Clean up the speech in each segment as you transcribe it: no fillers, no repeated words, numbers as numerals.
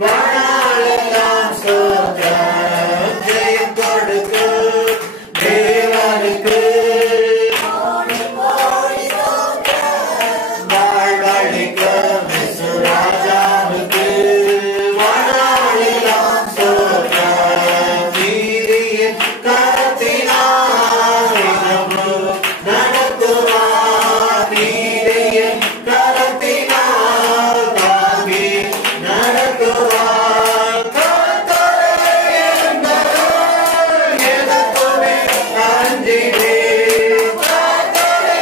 வாழ்நாளெல்லாம் ஸ்தோத்திரம் ஜெயம் கொடுக்கும் தேவனுக்கு வாழ்வழிக்கும் இயேசு ராஜாவுக்கு வாழ்நாளெல்லாம் ஸ்தோத்திரம் நீதியின் கரத்தினால் நடத்துவார் நீதியின் கரத்தினால் தாங்கி நடத்துவார் கர்த்தரே எதற்குமே அஞ்சினேன் கர்த்தரே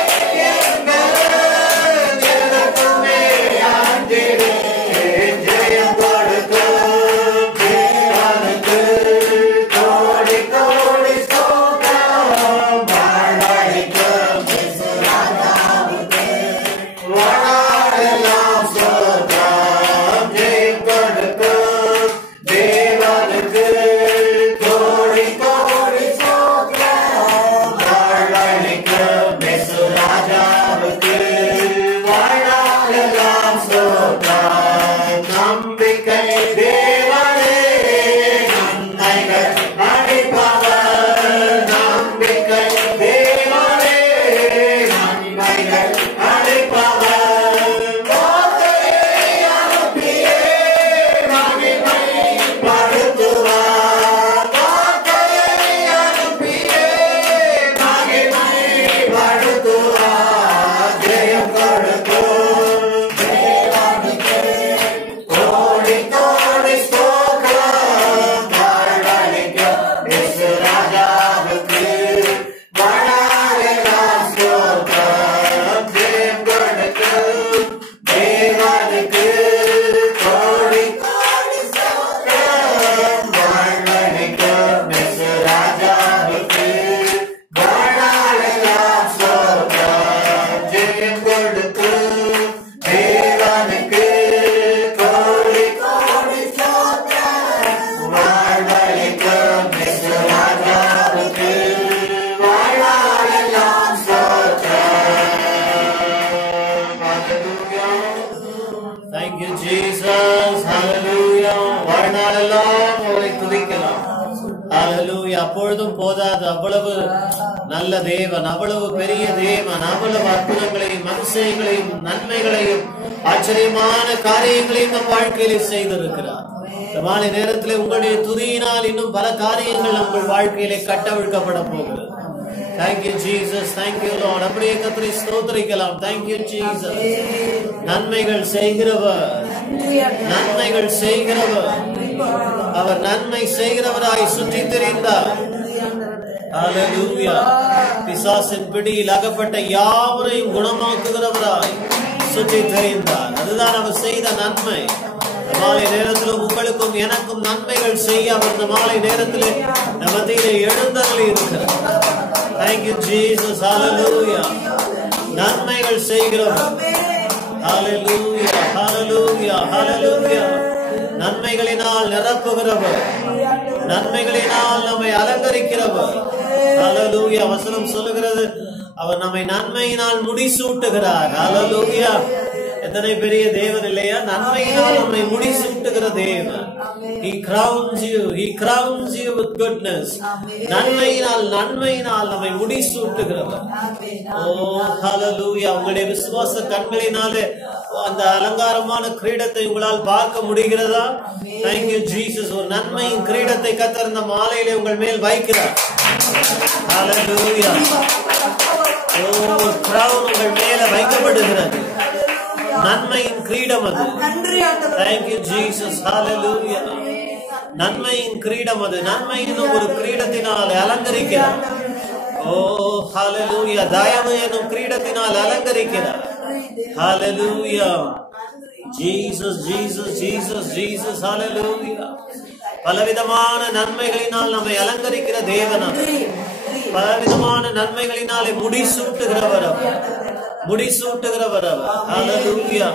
எதற்குமே அஞ்சினேன் ஜெயம் கொடுக்கும் தேவனுக்கு கோடி கோடி ஸ்தோத்திரம் வாழ்வழிக்கும் இயேசு ராஜாவுக்கு வாழ்நாளெல்லாம் ஸ்தோத்திரம் ஜெயம் கொடுக்கும் தேவனுக்கு கோடி கோடி ஸ்தோத்திரம் வாழ்வழிக்கும் இயேசு ராஜாவுக்கு வாழ்நாளெல்லாம் ஸ்தோத்திரம் நம்பிக்கை தேவனே நன்மைகள் அளிப்பவர் நம்பிக்கை தேவனே நன்மைகள் அளிப்பவர் வார்த்தையை அனுப்பியே மகிமைப்படுத்துவார் வார்த்தையை அனுப்பியே மகிமைப்படுத்துவார் ஜெயம் கொடுக்கும் தேவனுக்கு கோடி கோடி ஸ்தோத்திரம் வாழ்வழிக்கும் இயேசு ராஜாவுக்கு வாழ்நாளெல்லாம் ஸ்தோத்திரம் ஜெயம் கொடுக்கும் தேவனுக்கு கோடி கோடி ஸ்தோத்திரம் வாழ்வழிக்கும் இயேசு ராஜாவுக்கு வாழ்நாளெல்லாம் ஸ்தோத்திரம் ஜெயம் கொடுக்கும் தேவனுக்கு கோடி கோடி ஸ்தோத்திரம் வாழ்வழிக்கும் இயேசு ராஜாவுக்கு வாழ்நாளெல்லாம் ஸ்தோத்திரம். Thank you, Jesus. Hallelujah. வாழ்நாளெல்லாம் அவரை துதிக்கலாம். Hallelujah. அப்பொழுதும் போதாது, அவ்வளவு நல்ல தேவன், அவ்வளவு பெரிய தேவன், அவ்வளவு அற்புதங்களையும் அதிசயங்களையும் நன்மைகளையும் ஆச்சரியமான காரியங்களையும் நம் வாழ்க்கையிலே செய்திருக்கிறார். இந்த மாலை நேரத்தில் உங்களுடைய துதியினால் இன்னும் பல காரியங்கள் உங்கள் வாழ்க்கையிலே கட்டவிழ்க்கப்பட போகிறது. Thank you, Jesus. Thank you, Lord. அப்படியே கர்த்தரை ஸ்தோத்திரிக்கலாம். Thank you, Jesus. நன்மைகள் செய்கிறவர், நன்மைகள் செய்கிறவர், அவர் நன்மை செய்கிறவராய் சுற்றி திரிந்தார். Hallelujah. பிசாசின் பிடியில் அகப்பட்ட யாவரையும் குணமாக்குகிறவராய் சுற்றி திரிந்தார். அதுதான் அவர் செய்த நன்மை. மாலை நேரத்தில் உங்களுக்கும் எனக்கும் நன்மைகள் செய்ய அவர் இந்த மாலை நேரத்தில் மத்தியிலே எழுந்தருளி இருக்கிறார். Thank you, Jesus. Hallelujah. நன்மைகள் செய்கிறவர். Hallelujah. Hallelujah. Hallelujah. நன்மைகளினால் நிரப்புகிறவர், நன்மைகளினால் நம்மை அலங்கரிக்கிறவர். Hallelujah. வசனம் சொல்லுகிறது, அவர் நம்மை நன்மையினால் முடிசூட்டுகிறார். Hallelujah. எத்தனை பெரிய தேவன் இல்லையா? நன்மையினால் நம்மை முடிசூட்டுகிற தேவன். He crowns you. He crowns you with goodness. நன்மையினால் நம்மை முடிசூட்டுகிறவர். Oh, hallelujah. உங்களுடைய விசுவாச கண்களினாலே அந்த அலங்காரமான கிரீடத்தை உங்களால் பார்க்க முடிகிறதா? Thank you, Jesus. ஒரு நன்மையின் கிரீடத்தை கர்த்தர் இந்த மாலையிலே உங்கள் மேல் வைக்கிறார். Hallelujah. Oh, crown உங்கள் மேல வைக்கப்படுகிறது. நன்மையின் கிரீடம் அது. Thank you, Jesus. Hallelujah. நன்மையின் கிரீடம் அது. நன்மையின் ஒரு கிரீடத்தினால் அலங்கரிக்கிறார். Oh, hallelujah. தயவு எனும் கிரீடத்தினால் அலங்கரிக்கிறார். Hallelujah. Jesus, Jesus, Jesus, Jesus. Hallelujah. பலவிதமான நன்மைகளினால் நம்மை அலங்கரிக்கிற தேவன் அவர். பலவிதமான நன்மைகளினாலே முடிசூட்டுகிறவர் அவர். முடிசூட்டுகிறவர் அவர். Hallelujah.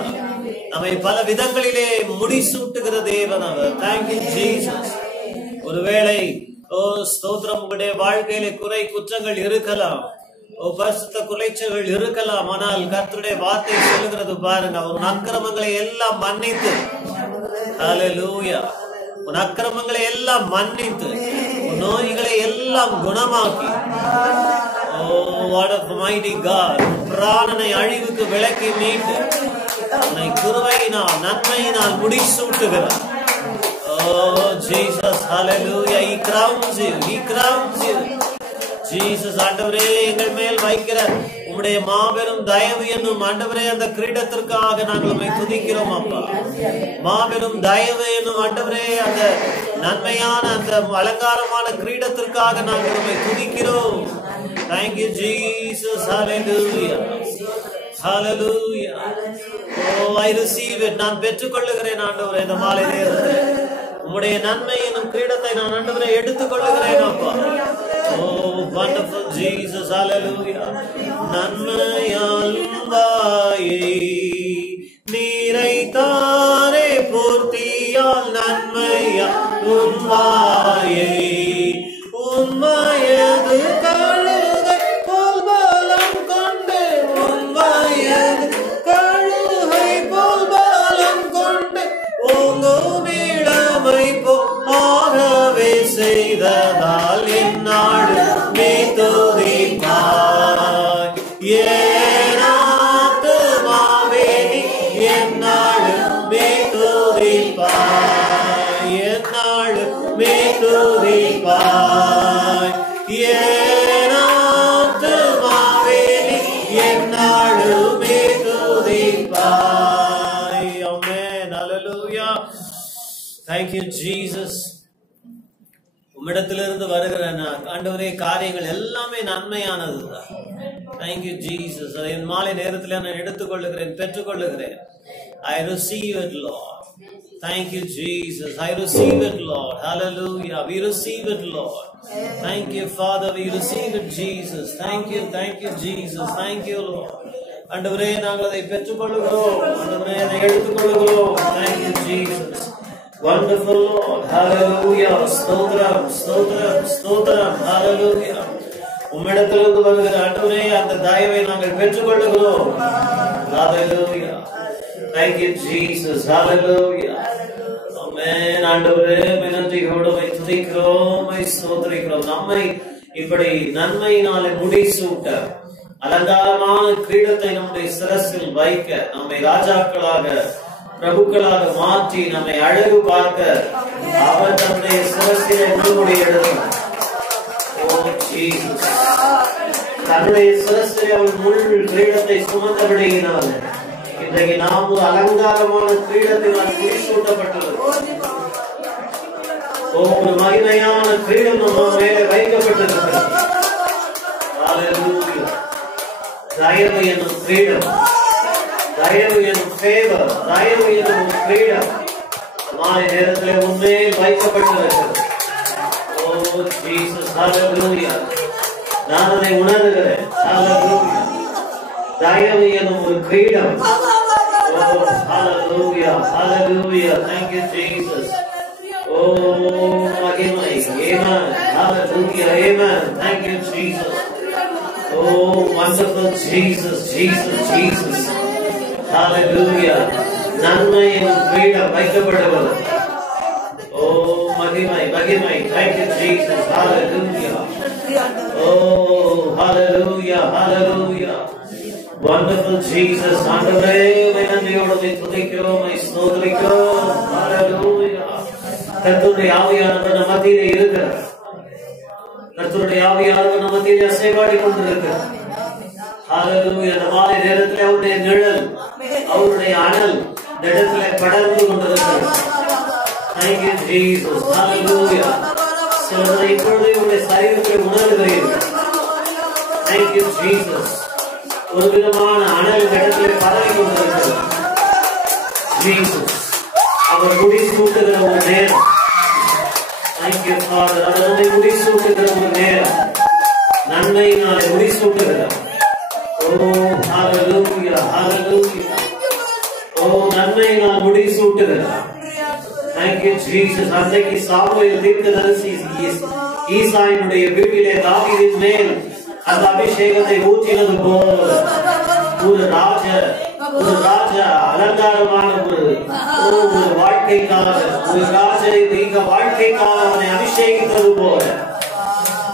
நம்மை பல விதங்களிலே முடிசூட்டுகிற தேவன் அவர். Thank you, Jesus. ஒருவேளை ஸ்தோத்திரம், உங்களுடைய வாழ்க்கையிலே குறை குற்றங்கள் இருக்கலாம், பரிசுத்த குலைச்சல்கள் இருக்கலாம். ஆனால் கர்த்தருடைய வார்த்தை சொல்லுகிறது பாருங்க, அவர் அக்கிரமங்களை எல்லாம் மன்னித்து ஹalleluya. உன் அக்கிரமங்களை எல்லாம் மன்னித்து உன் நோய்களை எல்லாம் குணமாக்கி, oh what a mighty God, பிராணனை அழிவுக்கு விலக்கி மீட்டு உன்னை கிருபையினால் நன்மையினால் முடிசூட்டுகிறார். Oh Jesus, hallelujah. He crowns you, he crowns you. Jesus, ஆண்டவரே எங்கள் மேல் வைக்கிற உம்முடைய மாபெரும் தயவு என்னும் ஆண்டவரே அந்த கிரீடத்திற்காக நாங்கள் உம்மை துதிக்கிறோம் அப்பா. மாபெரும் தயவு என்னும் ஆண்டவரே அந்த நன்மையான அந்த அலங்காரமான கிரீடத்திற்காக நாங்கள் உம்மை துதிக்கிறோம். Thank you Jesus, hallelujah, hallelujah. Oh I receive it. நான் பெற்றுக்கொள்ளுகிறேன் ஆண்டவரே. இந்த மாலை நேரத்தில் உம்முடைய நன்மை என்னும் கிரீடத்தை நான் ஆண்டவரே எடுத்துக்கொள்ளுகிறேன் அப்பா. Oh wonderful Jesus, hallelujah. நன்மையால் வாயை நீரைத்தாரே பூர்த்தியால் நன்மையால் வாயை உண்மையது கழுகை போல் பலம் கொண்டு உண்மையது கழுகை போல் பலம் கொண்டு ஓங்குமிடமை போகவே செய்ததால் என்னாடு நீ துதிப்பாய். ஏனாத்துமாவே என்னாடு நீ துதிப்பாய். என்னாடு நீ துதிப்பாய். ஏனாத்துமாவே என்னாடு நீ துதிப்பாய். Amen, hallelujah. Thank you Jesus. உம்மிடத்திலிருந்து வருகிற ஆண்டவரே காரியங்கள் எல்லாமே நன்மையானது. Thank you Jesus. அதை மாலை நேரத்தில் நான் எடுத்துக்கொள்ளுகிறேன், பெற்றுக்கொள்ளுகிறேன். I receive it Lord. Thank you Jesus. I receive it Lord. Hallelujah. We receive it Lord. Thank you Father. We receive it Jesus. Thank you Jesus. Thank you Lord. ஆண்டவரே நாங்கள் அதை பெற்றுக்கொள்ளுகிறோம். ஆண்டவரே அதை எடுத்துக்கொள்ளுகிறோம். Thank you Jesus. Wonderful Lord, hallelujah, ஸ்தோத்திரம் ஸ்தோத்திரம் ஸ்தோத்திரம், hallelujah. உம்மிடத்திலிருந்து வருகிற ஆண்டவரே அந்த தயவை நாங்கள் பெற்றுக்கொள்ளுகிறோம். Hallelujah. Thank you Jesus, hallelujah. Amen. ஆண்டவரே நன்றியோடு துதிக்கிறோம், ஸ்தோத்திரிக்கிறோம். நம்மை இப்படி நன்மையினாலே முடிசூட்ட அலங்காரமான கிரீடத்தை நம்முடைய சிரசில் வைக்க, நம்மை ராஜாக்களாக பிரபுக்களாக மாற்றி நம்மை அழகு பார்க்க அவர் தன்னுடைய சிரசிலே முழுமுடி எடுத்தார். தன்னுடைய சிரசிலே அவள் முள் கிரீடத்தை சுமந்தபடியினால் இன்றைக்கு நாம் ஒரு அலங்காரமான கிரீடத்தினால் முடிசூட்டப்பட்டுள்ளது. ஒரு மகிமையான கிரீடம் நம்ம மேலே வைக்கப்பட்டிருக்கிறது. தயவு என்னும் கிரீடம், தயவு என்னும் ஃபேவர், தயவு என்னும் கிரீடம் மாலை நேரத்திலே உண்மையில் வைக்கப்பட்டிருக்கிறது. ஓ ஜீசஸ், ஹalleluya. நான் அதை உணர்கிறேன். ஹalleluya. தயவு என்னும் ஒரு கிரீடம். ஓ ஹalleluya, ஹalleluya. Thank you Jesus. ஓ மகிமை. Amen. Hallelujah. Amen. Thank you Jesus. Oh wonderful Jesus, Jesus, Jesus. Hallelujah. நன்மை என்னும் கிரீடம் வைக்கப்படுவது. Oh மகிமை, மகிமை. Thank you Jesus. Hallelujah. Oh hallelujah, hallelujah. Wonderful Jesus. ஆண்டவரே நன்றியோடு துதிக்கிறோம், ஸ்தோத்திரிக்கிறோம். Hallelujah. கர்த்தருடைய ஆவியானவர் நம் மத்தியிலே இருக்கிறார். கர்த்தருடைய ஆவியானவர் நம் மத்தியிலே அசைவாடி கொண்டிருக்கிறார். ஹalleluya. மாலை நேரத்திலே அவருடைய நிழல், அவருடைய அனல் இந்த இடத்திலே படர்ந்து கொண்டிருக்கிறது. Thank you Jesus. Hallelujah. சிலரை இப்பொழுது உங்களுடைய சரீரத்தில் உணர்கிறீர்கள். Thank you Jesus. ஒரு விதமான அனல் இந்த இடத்திலே பரவி கொண்டிருக்கிறது. Jesus. அவர் முடிசூட்டுகிற ஒரு நேரம். Thank you Father. அவர் முடிசூட்டுகிற ஒரு நேரம். நன்மையினாலே முடிசூட்டுகிறார். Oh hallelujah, hallelujah. Oh நன்மையினால் முடிசூட்டுகிறார். Thank you Jesus. அன்றைக்கு சாமுவேல் தீர்க்கதரிசி ஈசாயினுடைய வீட்டிலே தாவீதின் மேல் அந்த அபிஷேகத்தை ஊற்றினது போல ஒரு ராஜ ஒரு ராஜா அலங்காரமான ஒரு வாழ்க்கைக்காக ஒரு ராஜை நீங்க வாழ்க்கைக்காக அவனை அபிஷேகித்தது போல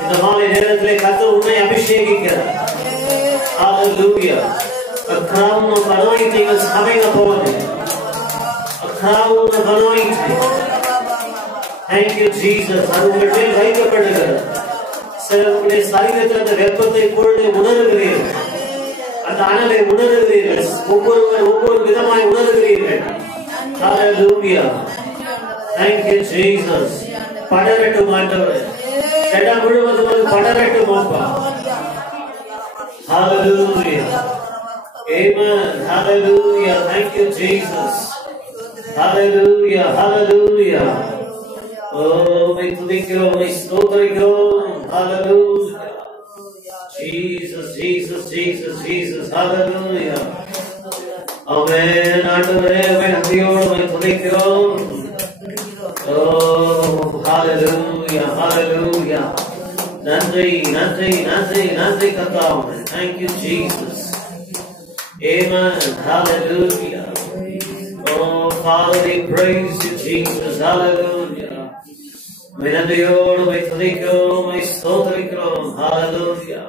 இந்த மாலை நேரத்திலே கர்த்தர் உன்னை அபிஷேகிக்கிறார். Hallelujah. A crown of anointing is coming upon you. A crown of anointing. Thank you, Jesus. அது உங்கள் மேல் வைக்கப்படுகிறது. சிலருடைய சரீரத்தில் அந்த வெப்பத்தை இப்பொழுது உணர்கிறீர்கள், அந்த அனலை உணர்கிறீர்கள், ஒவ்வொருவர் ஒவ்வொரு விதமாய் உணர்கிறீர்கள். Hallelujah. Thank you, Jesus. படரட்டும் ஆண்டவரே, இடம் முழுவதும் படரட்டும் அப்பா. Hallelujah. Amen. Hallelujah. Thank you, Jesus. Hallelujah. Hallelujah. Oh, we துதிக்கிறோம், we ஸ்தோத்திரிக்கிறோம். Hallelujah. Jesus, Jesus, Jesus, Jesus. Hallelujah. Amen. ஆண்டவரே, நன்றியோடு துதிக்கிறோம். Oh, hallelujah. Hallelujah. நன்றி, நன்றி, நன்றி, நன்றி கர்த்தாவே. Thank you, Jesus. Amen. Hallelujah. Oh, Father, we praise you, Jesus. Hallelujah. நன்றியோடு துதிக்கிறோம், ஸ்தோத்திரிக்கிறோம். Hallelujah.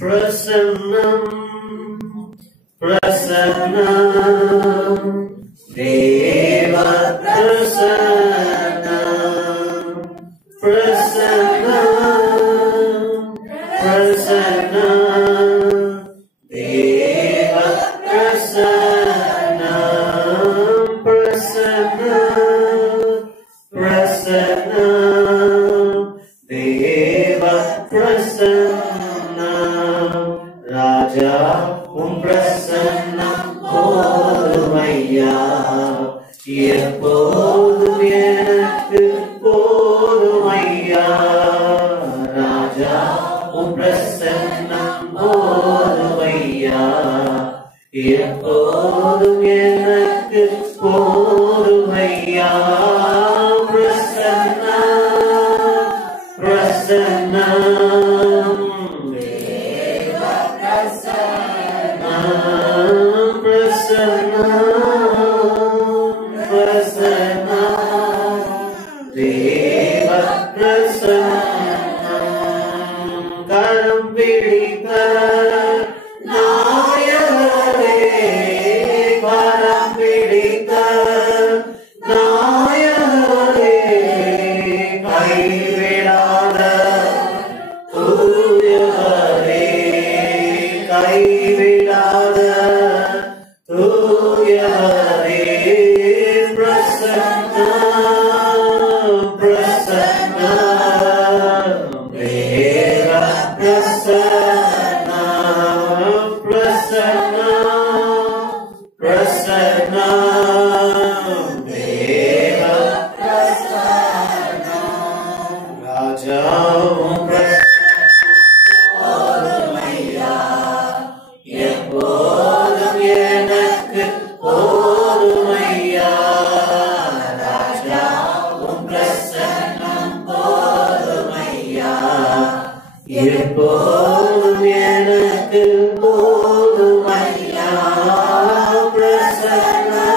பிரசன்னம், பிரசன்னம், தேவ பிரசன்னம், பிரசன்னம், பிரசன்னம், தேவ பிரசன்னம், பிரசன்னம், பிரசன்னம், தேவ பிரசன்னம், ராஜா உம் பிரசன்னம் போதுமையா, எப்போதும் எனக்கு போதுமையா, ராஜா உம் பிரசன்னம் போதுமையா, எப்போதும் எனக்கு போதுமையா, பிரசன்னம், பிரசன்னம், தேவ பிரசன்னம், பிரசன்னம், பிரசன்னம், தேவ பிரசன்னம், கரம் பிடித்த நாயகரே, கரம் பிடித்த நாயகரே, கைவிடாத தூயவரே, கைவிடாத தூயவரே, பிரசன்னம், பிரசன்னம், தேவ பிரசன்னம், பிரசன்னம், பிரசன்னம், தேவ பிரசன்னம், ராஜா உம் போதுமையா, எப்போதும் எனக்கு போதுமையா, ராஜா உம் பிரசன்னம் போதுமையா, எப்போதும் எனக்கு போதுமையா, பிரசன்னம்,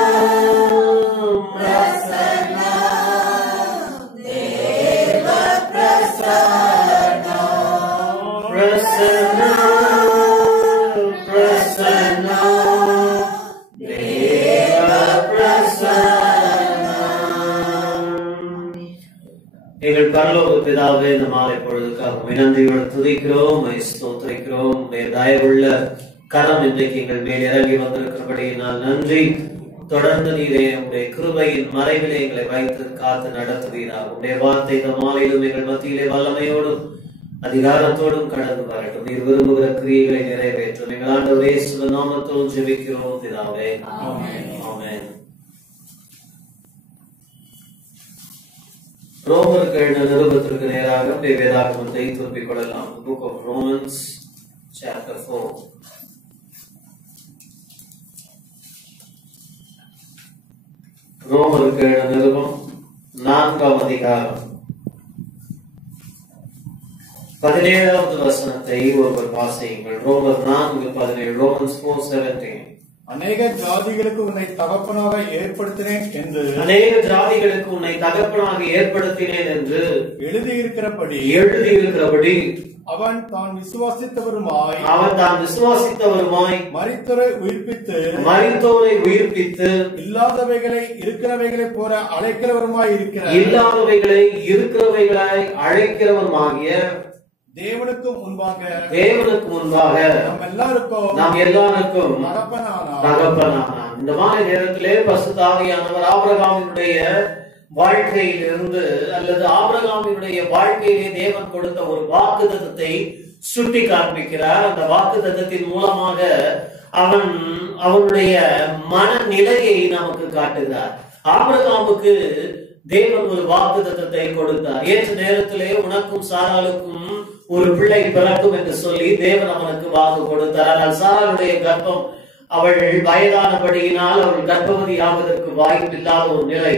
பிரசன்னம், தேவ பிரசன்னம், பிரசன்னம், பிரசன்னம், தேவ பிரசன்னம். எங்கள் பரலோக பிதாவே, இந்த மாலை பொழுதுக்காக நன்றியோடு துதிக்கிறோம், ஸ்தோத்திரிக்கிறோம். தயவுள்ள கரம் இன்றைக்கு எங்கள் மேல் இறங்கி வந்திருக்கிறபடியினால் நன்றி. தொடர்ந்து நீரே உடைய கிருபையின் மறைவிலே எங்களை வைத்து காத்து நடத்துவீராக. உடைய வார்த்தை இந்த மாலையிலும் எங்கள் மத்தியிலே வல்லமையோடும் அதிகாரத்தோடும் கடந்து வரட்டும். நீர் விரும்புகிற கிரியைகளை நிறைவேற்றும். எங்கள் ஆண்டவரே இயேசுவின் நாமத்தில் ஜெபிக்கிறோம் பிதாவே. ஆமென். ஆமென். ரோமருக்கு எழுதின நிருபத்திற்கு நேராக வேதாகமத்தை திருப்பிக் கொள்ளலாம். Book of Romans, chapter 4. ரோமருக்கு எழுதின நிருபம் 4ஆம் அதிகாரம் 17வது வசனத்தை ஒருவர் வாசியுங்கள். ரோமர் 4:17. Romans 4:17. அநேக ஜாதிகளுக்கு உன்னை தகப்பனாக ஏற்படுத்தினேன் என்று அநேக ஜாதிகளுக்கு உன்னை தகப்பனாக ஏற்படுத்தினேன் என்று எழுதியிருக்கிறபடி அவன் தான் விசுவாசித்தவருமாய் மரித்தோரை உயிர்ப்பித்து இல்லாதவைகளை இருக்கிறவைகளை போல அழைக்கிறவருமாய் இருக்கிறவைகளாய் அழைக்கிறவருமாகிய தேவனுக்கு முன்பாக நாம் எல்லாருக்கும் தகப்பனானார். இந்த மாதிரி நேரத்திலே பரிசுத்த ஆவியானவர் ஆபிரகாமினுடைய வாழ்க்கையிலிருந்து அல்லது ஆபிரகாமினுடைய வாழ்க்கையிலே தேவன் கொடுத்த ஒரு வாக்குத்தத்தத்தை சுட்டி காண்பிக்கிறார். அந்த வாக்குத்தத்தத்தின் மூலமாக அவனுடைய மனநிலையை நமக்கு காட்டுகிறார். ஆபிரகாமுக்கு தேவன் ஒரு வாக்குத்தத்தத்தை கொடுத்தார். ஏற்ற நேரத்திலே உனக்கும் சாராளுக்கும் ஒரு பிள்ளை பிறக்கும் என்று சொல்லி தேவன் அவனுக்கு வாக்கு கொடுத்தார். ஆனால் சாராளுடைய கர்ப்பம் அவள் வயதானபடியினால் அவள் கர்ப்பவதி ஆவதற்கு வாய்ப்பில்லாத ஒரு நிலை.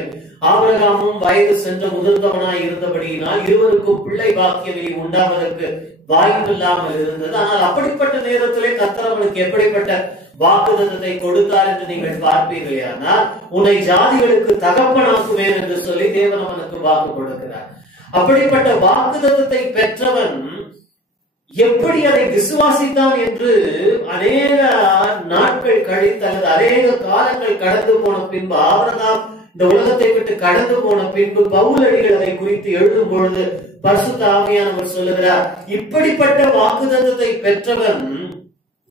ஆபிரகாமும் வயது சென்ற முதிர்ந்தவனாய் இருந்தபடியினால் இருவருக்கும் பிள்ளை பாக்கியவை உண்டாவதற்கு வாய்ப்பில்லாமல் இருந்தது. ஆனால் அப்படிப்பட்ட நேரத்திலே கர்த்தர் அவனுக்கு எப்படிப்பட்ட வாக்குத்தத்தத்தை கொடுத்தார் என்று நீங்கள் பார்ப்பீர்களே, ஆனால் உன்னை ஜாதிகளுக்கு தகப்பனாக்குவேன் என்று சொல்லி தேவன் அவனுக்கு வாக்கு கொடுக்கிறார். அப்படிப்பட்ட வாக்குத்தத்தத்தை பெற்றவன் எப்படி அதை விசுவாசித்தான் என்று அநேக நாட்கள் கழித்து அல்லது அநேக காலங்கள் கடந்து போன பின்பு, ஆபிரகாம் இந்த உலகத்தை விட்டு கடந்து போன பின்பு பவுலடிகள் அதை குறித்து எழுதும் பொழுது பரிசுத்த ஆவியானவர் சொல்லுகிறார், இப்படிப்பட்ட வாக்குத்தத்தத்தை பெற்றவன்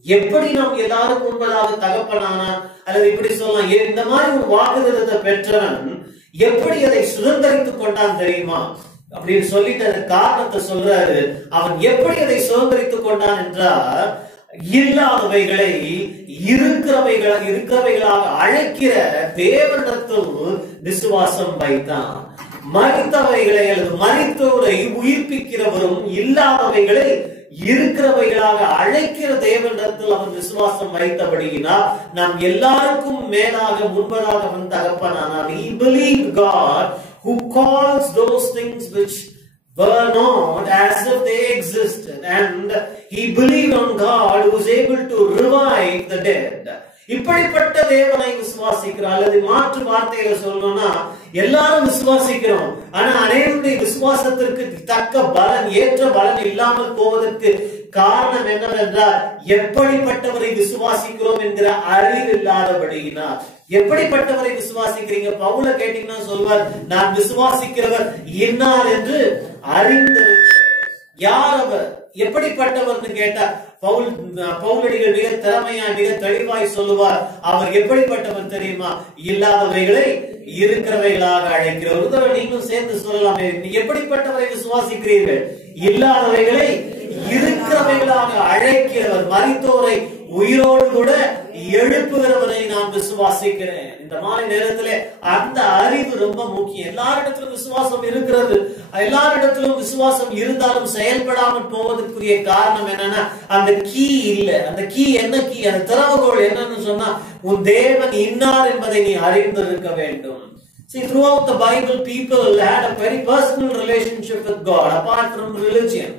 எப்படி நாம் எல்லாருக்கும் முன்பதாக தகப்பனானா, அல்லது இப்படி சொல்லலாம், இந்த மாதிரி ஒரு வாக்குத்தத்தத்தை பெற்றவன் எப்படி அதை சுதந்திரித்துக் கொண்டான் தெரியுமா அப்படின்னு சொல்லிட்டு அந்த காரணத்தை சொல்றாரு. அவன் எப்படி அதை சுதந்திரித்துக் கொண்டான் என்றால், இல்லாதவைகளை இருக்கிறவைகளாக அழைக்கிற தேவனிடத்தில் விசுவாசம் வைத்தான். மரித்தவைகளை அல்லது மரித்தோரை உயிர்ப்பிக்கிறவரும் இல்லாதவைகளை இருக்கிறவைகளாக அழைக்கிற தேவனிடத்தில் அவன் விசுவாசம் வைத்தபடியினால் நாம் எல்லாருக்கும் மேலாக முன்பதாக அவன் தகப்பனானான். He believed God who calls those things which were not as if they existed, and he believed on God who is able to revive the dead. இப்படிப்பட்ட தேவனை விசுவாசிக்கிறோம். அல்லது மாற்று வார்த்தையில சொல்லணும்னா, எல்லாரும் விசுவாசிக்கிறோம், ஆனா அனைவருடைய விசுவாசத்திற்கு தக்க பலன், ஏற்ற பலன் இல்லாமல் போவதற்கு காரணம் என்னவென்றால், எப்படிப்பட்டவரை விசுவாசிக்கிறோம் என்கிற அறிவு இல்லாதபடியினால். எப்படிப்பட்டவரை விசுவாசிக்கிறீங்க? பவுல கேட்டீங்கன்னா சொல்வார், நான் விசுவாசிக்கிறவர் இன்னார் என்று அறிந்திருக்கிறேன். யார் அவர்? எப்படிப்பட்டவர்னு கேட்டார் பவுலடிகள் மிக திறமையாய் மிக தெளிவாய் சொல்லுவார், அவர் எப்படிப்பட்டவர் தெரியுமா? இல்லாதவைகளை இருக்கிறவைகளாக அழைக்கிறவர். நீங்களும் சேர்ந்து சொல்லலாமே, எப்படிப்பட்டவரை விசுவாசிக்கிறீர்கள்? இல்லாதவைகளை இருக்கிறவைகளாக அழைக்கிறவர், மரித்தோரை உயிரோடு கூட எழுப்புகிறவரை நான் விசுவாசிக்கிறேன். இந்த மாதிரி நேரத்துல அந்த அறிவு ரொம்ப முக்கியம். எல்லாரிடத்திலும் விசுவாசம் இருக்கிறது, எல்லாரிடத்திலும் விசுவாசம் இருந்தாலும் செயல்படாமல் போவதற்குரிய காரணம் என்னன்னா, அந்த கீ இல்ல. அந்த கீ என்ன கீ? அந்த திறவுகோல் என்னன்னு சொன்னா, உன் தேவன் இன்னார் என்பதை நீ அறிந்திருக்க வேண்டும். See, throughout the Bible, people had a very personal relationship with God apart from religion.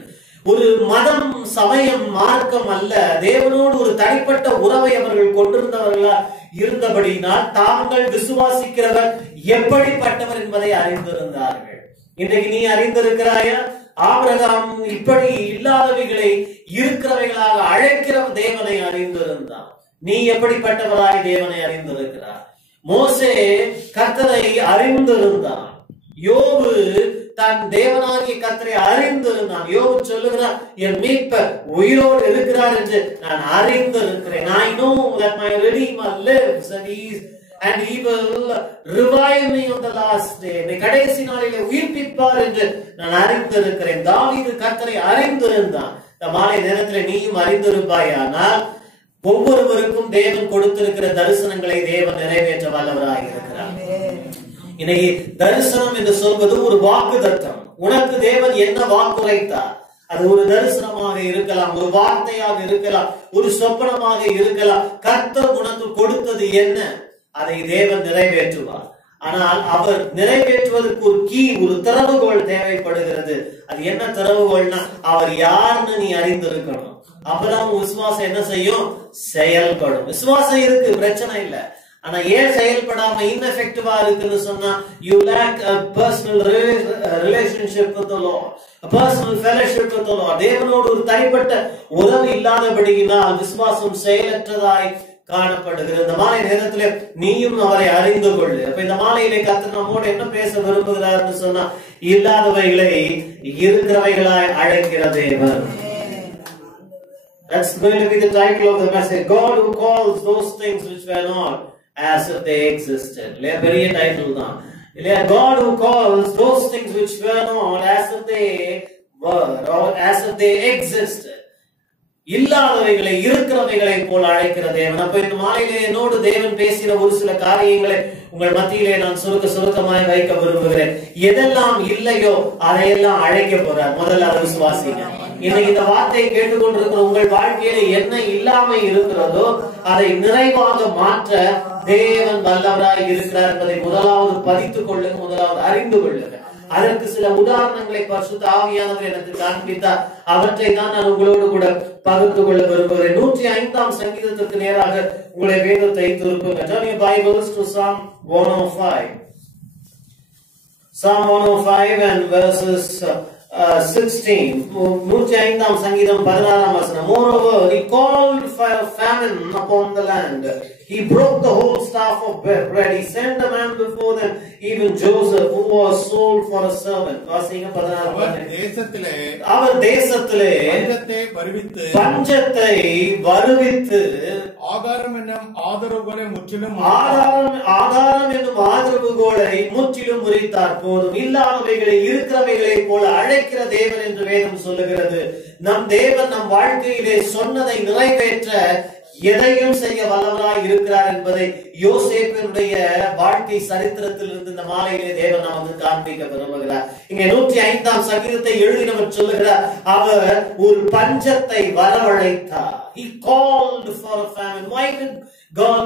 ஒரு மதம், சமயம், மார்க்கம் அல்ல, தேவனோடு ஒரு தனிப்பட்ட உறவை அவர்கள் கொண்டிருந்தவர்களா இருந்தபடியினால் தாங்கள் விசுவாசிக்கிறவர் எப்படிப்பட்டவர் என்பதை அறிந்திருந்தார்கள். இன்றைக்கு நீ அறிந்திருக்கிறாயா? ஆபிரகாம் இப்படி இல்லாதவைகளை இருக்கிறவைகளாக அழைக்கிற தேவனை அறிந்திருந்தான். நீ எப்படிப்பட்டவராய் தேவனை அறிந்திருக்கிறார்? மோசே கர்த்தரை அறிந்திருந்தான். யோபு தன் தேவனாகிய கர்த்தரை அறிந்திருந்தான். யோபு சொல்லுகிறார், என் மீட்பர் உயிரோடு இருக்கிறார் என்று நான் அறிந்திருக்கிறேன். I know that my Redeemer lives and he will revive me on the last day. கடைசி நாளிலே உயிர்ப்பிப்பார் என்று நான் அறிந்திருக்கிறேன். தாவீது கர்த்தரை அறிந்திருந்தான். இந்த மாலை நேரத்தில் நீயும் அறிந்திருப்பாயானால் ஒவ்வொருவருக்கும் தேவன் கொடுத்திருக்கிற தரிசனங்களை தேவன் நிறைவேற்ற வல்லவராக இருக்கிறார். இன்னைக்கு தரிசனம் என்று சொல்வது ஒரு வாக்குத்தத்தம். உனக்கு தேவன் என்ன வாக்குரைத்தார்? அது ஒரு தரிசனமாக இருக்கலாம், ஒரு வார்த்தையாக இருக்கலாம், ஒரு சொப்பனமாக இருக்கலாம். கர்த்தர் உனக்கு கொடுத்தது என்ன? அதை தேவன் நிறைவேற்றுவார். ஆனால் அவர் நிறைவேற்றுவதற்கு ஒரு கீ, ஒரு திறவுகோல் தேவைப்படுகிறது. அது என்ன திறவுகோல்னா, அவர் யாருன்னு நீ அறிந்திருக்கணும். அப்பதான் உங்க விசுவாசம் என்ன செய்யும்? செயல்படும். விசுவாசம் இருக்கு, பிரச்சனை இல்ல. ஆனா ஏன் செயல்படாம ineffective இருக்குன்னு சொன்னா, you lack a personal relationship with the Lord, a personal fellowship with the Lord. தேவனோடு ஒரு தனிப்பட்ட உறவு இல்லாதபடியினால் விசுவாசம் செயலற்றதாய் காணப்படுகிறது. இந்த மாலை நேரத்திலே நீயும் அவரை அறிந்து கொள்ளு. அப்ப இந்த மாலையிலே கர்த்தர் நம்மோடு என்ன பேச விரும்புகிறார்னு சொன்னா, இல்லாதவைகளை இருக்கிறவைகளாய் அழைக்கிற தேவன். That's going to be the title of the message. God who calls those things which were not as if they existed. பெரிய டைட்டில் தான் இல்லையா? God who calls those things which were not as if they were or as if they existed. இல்லாதவைகளை இருக்கிறவைகளை போல அழைக்கிற தேவன். அப்ப இந்த மாலையிலே என்னோடு தேவன் பேசின ஒரு சில காரியங்களை உங்கள் மத்தியிலே நான் சுருக்கமாய் வைக்க விரும்புகிறேன். எதெல்லாம் இல்லையோ அதையெல்லாம் அழைக்க போறார். முதல்ல அதை விசுவாசிங்க. இன்னைக்கு இந்த வார்த்தையை கேட்டுக்கொண்டிருக்கிற உங்கள் வாழ்க்கையில என்ன இல்லாம இருக்கிறதோ அதை நிறைவாக மாற்ற தேவன் வல்லவராய் இருக்கிறார் என்பதை முதலாவது பதித்துக் கொள்ளுங்க, முதலாவது அறிந்து கொள்ளுங்க. அதற்கு சில உதாரணங்களை பரிசுத்த ஆவியானவர் எனக்கு காண்பித்தார். அவற்றை தான் நான் உங்களோடு கூட பகிர்ந்து கொள்ள விரும்புகிறேன். 105ஆம் சங்கீதத்திற்கு நேராக உங்களுடைய வேதத்தை திருப்புங்க. Turn your Bibles to Psalm 105. Psalm 105 and verses 16. 105ஆம் சங்கீதம் 16ஆம் வசனம். Moreover, he called for a famine upon the land. He broke the whole staff of bread. He sent a man before them, even Joseph, who was sold for a servant. வாசிங்க 16. அவர் தேசத்திலே பஞ்சத்தை வருவித்து ஆதாரம் என்னும் ஆதரவுகளை முற்றிலும் முறித்தார். போதும் இல்லாதவைகளை இருக்கிறவைகளை போல அழைக்கிற தேவன் என்று வேதம் சொல்லுகிறது. நம் தேவன் நம் வாழ்க்கையிலே சொன்னதை நிறைவேற்ற எதையும் செய்ய வல்லவராய் இருக்கிறார் என்பதை யோசேப்பினுடைய வாழ்க்கை சரித்திரத்தில் இருந்து இந்த மாலையிலே தேவன் நமக்கு காண்பிக்க விரும்புகிறார். இங்கே 105ஆம் சங்கீதத்தை எழுதினவர் சொல்லுகிறார், அவர் ஒரு பஞ்சத்தை வரவழைத்தார். He called for a famine. Why did God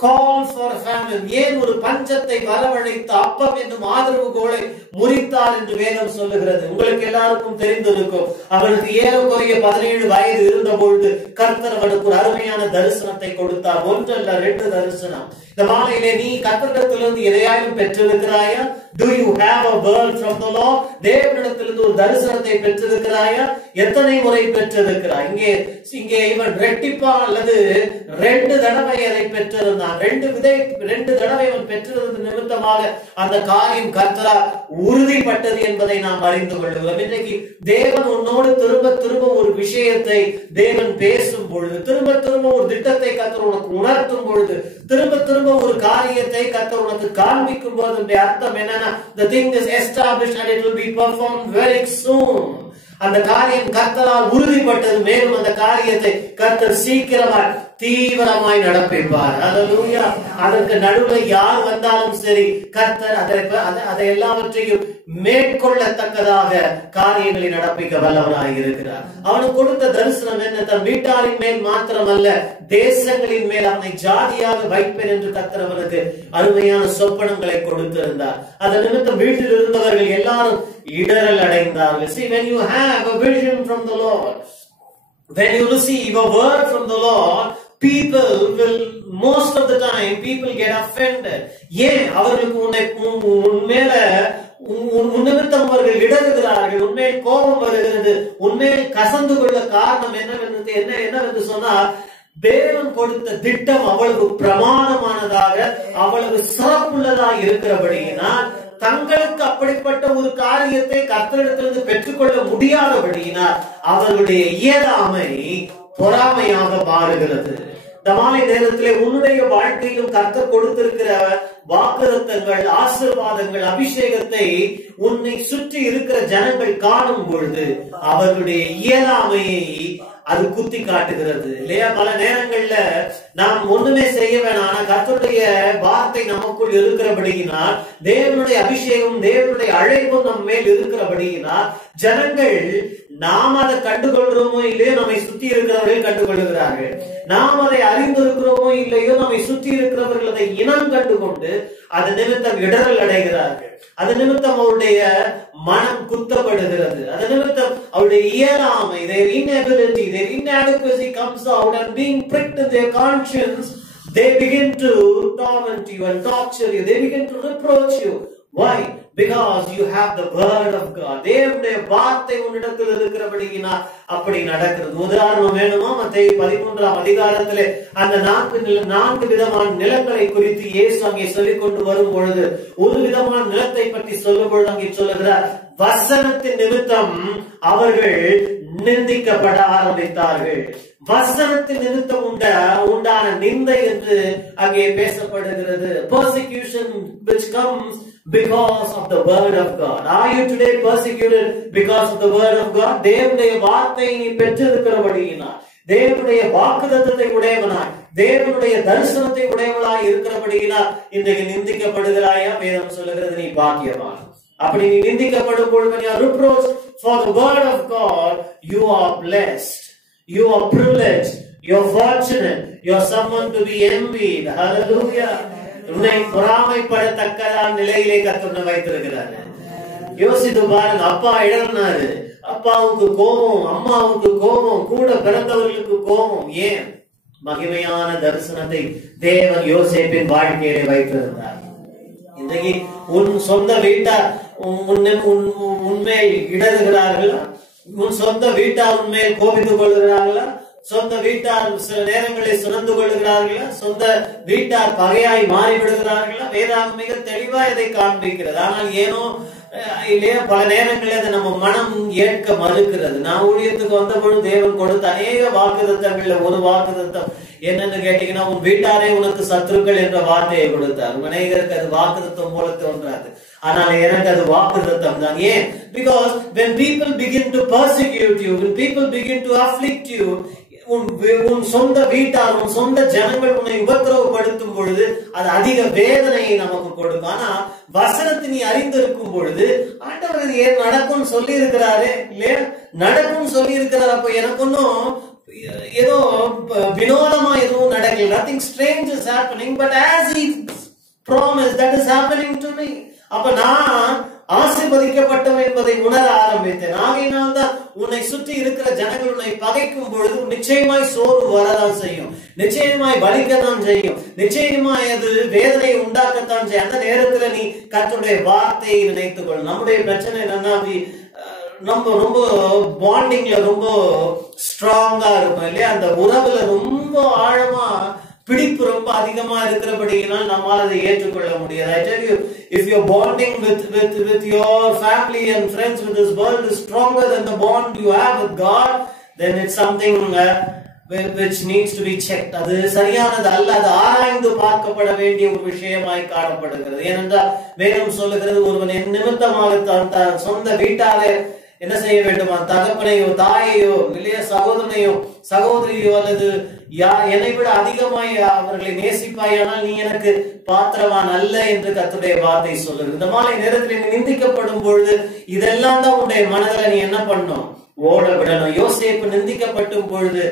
call for a famine? ஏன் ஒரு பஞ்சத்தை வரவழைத்து அப்பம் என்னும் ஆதரவுகோலை முறித்தார் என்று வேதம் சொல்லுகிறது. உங்களுக்கு எல்லாருக்கும் தெரிந்திருக்கும், அவனுக்கு ஏறக்குறைய 17 வயது இருந்த பொழுது கர்த்தர் அவனுக்கு ஒரு அருமையான தரிசனத்தை கொடுத்தார். ஒன்றல்ல 2 தரிசனம். இந்த மாலையிலே நீ கர்த்தரிடத்திலிருந்து எதையாயும் பெற்றிருக்கிறாயா? Do you have a word from the Lord? தேவனிடத்திலிருந்து ஒரு தரிசனத்தை பெற்றிருக்கிறாயா? எத்தனை முறை பெற்றிருக்கிறாய்? இங்கே இவன் ரெட்டிப்பா அல்லது 2 தடவை அதை பெற்றிருந்தான். 2 தடவை அவன் பெற்றிருந்த நிமித்தமாக அந்த காரியம் கர்த்தரால் உறுதிப்பட்டது என்பதை நாம் அறிந்து கொள்கிறோம். இன்றைக்கு தேவன் உன்னோடு திரும்ப ஒரு விஷயத்தை தேவன் பேசும் பொழுது, திரும்ப ஒரு திட்டத்தை கர்த்தர் உனக்கு உணர்த்தும் பொழுது, திரும்ப ஒரு காரியத்தை கர்த்தர் உனக்கு காண்பிக்கும் போது அர்த்தம் என்னன்னா, the thing is established and it will be performed very soon. அந்த காரியம் கர்த்தரால் உறுதிப்பட்டது. மேலும் அந்த காரியத்தை கர்த்தர் சீக்கிரமாய் தீவிரமாய் நடப்பிப்பார். அல்லேலூயா. அதற்கு நடுவில் யார் வந்தாலும் சரி, கர்த்தர் அதை எல்லாவற்றையும் மேற்கொள்ளத்தக்கதாக காரியங்களை நடப்பிக்க வல்லவராய் இருக்கிறார். அவனுக்கு கொடுத்த தரிசனம் என்ன? தன் வீட்டாரின் மேல் மாத்திரமல்ல, தேசங்களின் மேல் அவனை ஜாதியாக வைப்பேன் என்று கர்த்தர் அவனுக்கு அருமையான சொப்பனங்களை கொடுத்திருந்தார். அதன் நிமித்தம் வீட்டில் இருந்தவர்கள் எல்லாரும் இடரல் அடைந்தார்கள். See, when you have a vision from the Lord, when you receive a word from the Lord, people will, most of the time, people get offended. ஏன்? அவர்களுக்கு உன்மேல உன்னிமித்தம் அவர்கள் இடறுகிறார்கள், உன்மேல் கோபம் வருகிறது, உன்மேல் கசந்து கொள்ள காரணம் என்னவென்று சொன்னால், தேவன் கொடுத்த திட்டம் அவ்வளவு பிரமாணமானதாக, அவ்வளவு சிறப்புள்ளதாக இருக்கிறபடியினால், தங்களுக்கு அப்படிப்பட்ட ஒரு காரியத்தை கர்த்தரிடத்திலிருந்து பெற்றுக்கொள்ள முடியாதபடியினால் அவர்களுடைய இயலாமை பொறாமையாக மாறுகிறது. இந்த மாலை நேரத்திலே உன்னுடைய வாழ்க்கையிலும் கர்த்தர் கொடுத்திருக்கிற வாக்குத்தத்தங்கள், ஆசீர்வாதங்கள், அபிஷேகத்தை உன்னை சுற்றி இருக்கிற ஜனங்கள் காணும் பொழுது அவர்களுடைய இயலாமையை அது குத்தி காட்டுகிறது இல்லையா? பல நேரங்கள்ல நாம் ஒண்ணுமே செய்ய வேணாம், ஆனா கர்த்தருடைய வார்த்தை நமக்குள் இருக்கிறபடியினால், தேவனுடைய அபிஷேகம், தேவனுடைய அழைப்பும் நம்ம மேல் இருக்கிறபடியினால், ஜனங்கள் நாம் அதை கண்டுகொள்றோமோ இல்லையோ நம்மை சுத்தி இருக்கிறவர்கள் கண்டுகொள்கிறார்கள். நாம் அதை அறிந்திருக்கிறோமோ இல்லையோ நம்மை சுற்றி இருக்கிறவர்கள் அதை இனம் கண்டு கொண்டு அது நிமித்தம் இடரல் அடைகிறார்கள். அது நிமித்தம் அவருடைய மனம் குத்தப்படுகிறது. அது நிமித்தம் அவருடைய இயலாமை, their inability, their inadequacy comes out, and being pricked in their conscience, they begin to torment you and torture you. They begin to reproach you. Why? Because you have the word of God. தேவனுடைய வார்த்தை உன்னிடத்தில் இருக்கிறபடியினா அப்படி நடக்கிறது. உதாரணம் வேணுமா? மத்தேயு 13ஆம் அதிகாரத்திலே அந்த 4 விதமான நிலங்களை குறித்து இயேசு அங்கே சொல்லிக் கொண்டு வரும் பொழுது ஒரு விதமான நிலத்தை பற்றி சொல்லும் பொழுது அங்கே சொல்லுகிறார், வசனத்தின் நிமித்தம் அவர்கள் நிந்திக்கப்பட ஆரம்பித்தார்கள். வசனத்தின் நிமித்தம் உண்டான நிந்தை என்று அங்கே பேசப்படுகிறது. Persecution which comes because of the word of God. Are you today persecuted because of the word of God? தேவனுடைய வார்த்தையை நீ பெற்றிருக்கிறபடியினால், தேவனுடைய வாக்குத்தத்தத்தை உடையவனாய், தேவனுடைய தரிசனத்தை உடையவனாய் இருக்கிறபடியினால் இன்றைக்கு நிந்திக்கப்படுகிறாயா? வேதம் சொல்லுகிறது நீ பாக்கியவான். அப்படி நீ நிந்திக்கப்படும் பொழுது, you are reproached for the word of God, you are blessed, you are privileged, you are fortunate, you are someone to be envied. Hallelujah. உன்னை பொறாமைப்படத்தக்கதான நிலையிலே கர்த்தர் வைத்திருக்கிறார். யோசித்து பாருங்க, அப்பா இடர்னாரு, அப்பாவுக்கு கோபம், அம்மாவுக்கு கோபம், கூட பிறந்தவர்களுக்கு கோபம். ஏன்? மகிமையான தரிசனத்தை தேவன் யோசேப்பின் வாழ்க்கையிலே வைத்திருந்தார். இன்றைக்கு உன் சொந்த வீட்டார் உன்மேல் இடறுகிறார்களா? உன் சொந்த வீட்டார் உன்மேல் கோபித்துக் கொள்கிறார்களா? சொந்த வீட்டார் சில நேரங்களில் சுரந்து கொள்கிறார்களா? சொந்த வீட்டார் பகையாய் மாறிவிடுகிறார்களா? வேதாகம் மிக தெளிவா இதை காண்பிக்கிறது. ஆனால் ஏனோ இல்லையா பல நேரங்களில் அதை நம்ம மனம் ஏற்க மறுக்கிறது. நான் ஊழியத்துக்கு வந்த பொழுது தேவன் கொடுத்த அநேக வாக்குத்தத்தங்கள்ல ஒரு வாக்குத்தத்தம் என்னன்னு கேட்டீங்கன்னா, உன் வீட்டாரே உனக்கு சத்துருக்கள் என்ற வார்த்தையை கொடுத்தார். அநேகருக்கு அது வாக்குத்தத்தம் போல தோன்றாது, ஆனால் எனக்கு அது வாக்குத்தத்தம் தான். ஏன்? Because when people begin to persecute you, when people begin to afflict you, உன் சொந்த வீட்டார், உன் சொந்த ஜனங்கள் உன்னை உபத்திரவப்படுத்தும் பொழுது அது அதிக வேதனையை நமக்கு கொடுக்கும். ஆனா வசனத்தை நீ அறிந்திருக்கும் பொழுது ஆண்டவர் ஏன் நடக்கும் சொல்லி இருக்கிறாரு இல்லையா? நடக்கும் சொல்லி இருக்கிறார். அப்ப எனக்கு ஒன்னும் ஏதோ வினோதமா எதுவும் நடக்கல. nothing strange is happening, but as he promised, that is happening to me. அப்ப நான் ஆசீர்வதிக்கப்பட்டவன் என்பதை உணர ஆரம்பித்தேன். ஆகையினால் தான் உன்னை சுற்றி இருக்கிற ஜனங்கள் உன்னை பகைக்கும் பொழுது நிச்சயமாய் சோர்வு வரதான் செய்யும், நிச்சயமாய் வலிக்கத்தான் செய்யும், நிச்சயமாய் அது வேதனையை உண்டாக்கத்தான் செய்யும். அந்த நேரத்துல நீ கர்த்தருடைய வார்த்தையை நினைத்துக் கொள். நம்முடைய பிரச்சனை என்னன்னா, நம்ம ரொம்ப பாண்டிங்ல ரொம்ப ஸ்ட்ராங்கா இருக்கும் இல்லையா? அந்த உறவுல ரொம்ப ஆழமா பிடிப்பு ரொம்ப அதிகமா இருக்கிறபடியினால் நம்மால் அதை ஏற்றுக்கொள்ள முடியாது. I tell you, if your bonding with your family and friends with this world is stronger than the bond you have with God, then it's something which needs to be checked. அது சரியானது அல்ல, அது ஆராய்ந்து பார்க்கப்பட வேண்டிய ஒரு விஷயமாய் காணப்படுகிறது. ஏனென்றால் வேதம் சொல்லுகிறது, ஒருவன் என் நிமித்தமாக தான் சொந்த வீட்டாரே என்ன செய்ய வேண்டுமா? தகப்பனையோ தாயையோ இல்லையா சகோதரனையோ சகோதரியோ அல்லது என்னை விட அதிகமாய் அவர்களை நேசிப்பாயானால் நீ எனக்கு பாத்திரவான் அல்ல என்று கர்த்தருடைய வார்த்தை சொல்லுது. இந்த மாலை நேரத்தில் நீ நிந்திக்கப்படும் பொழுது இதெல்லாம் தான் உன்னுடைய மனதில் நீ என்ன பண்ணும்? ஓட விடணும். யோசேப்பு நிந்திக்கப்படும் பொழுது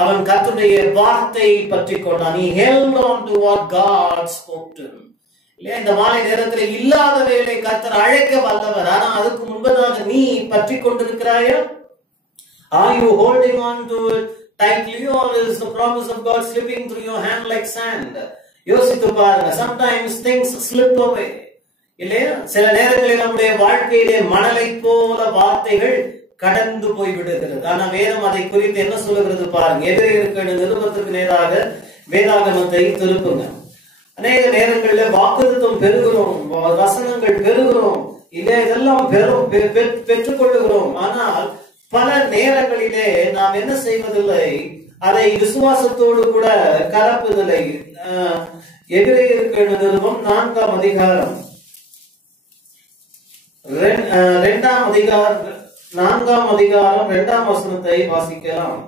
அவன் கர்த்தருடைய வார்த்தையை பற்றி கொண்டான். He held on to what God spoke to him. இந்த மாலை நேரத்தில் இல்லாத வேலை கர்த்தர் அழைக்க வல்லவர். ஆனா அதுக்கு முன்பதாக நீ பற்றி கொண்டிருக்கிறாயா? Are you holding on to it tightly, or is the promise of God slipping through your hand like sand? யோசித்து பாருங்க. Sometimes things slip away இல்லையா? சில நேரங்களில் நம்முடைய வாழ்க்கையிலே மணலை போல வார்த்தைகள் கடந்து போய் விடுகிறது. ஆனா வேதம் அதை குறித்து என்ன சொல்லுகிறது பாருங்க. எதிரே நிருபத்திற்கு நேராக வேதாகமத்தை திருப்புங்க. அநேக நேரங்களில் வாக்குத்தத்தம் பெறுகிறோம், வசனங்கள் பெறுகிறோம், இல்ல இதெல்லாம் பெற்றுக் கொள்ளுகிறோம். ஆனால் பல நேரங்களிலே நாம் என்ன செய்வதில்லை, அதை விசுவாசத்தோடு கூட கலப்பதில்லை. எபிரேயருக்கு நிருபம் 4ஆம் அதிகாரம் 4ஆம் அதிகாரம் 2ஆம் வசனத்தை வாசிக்கலாம்.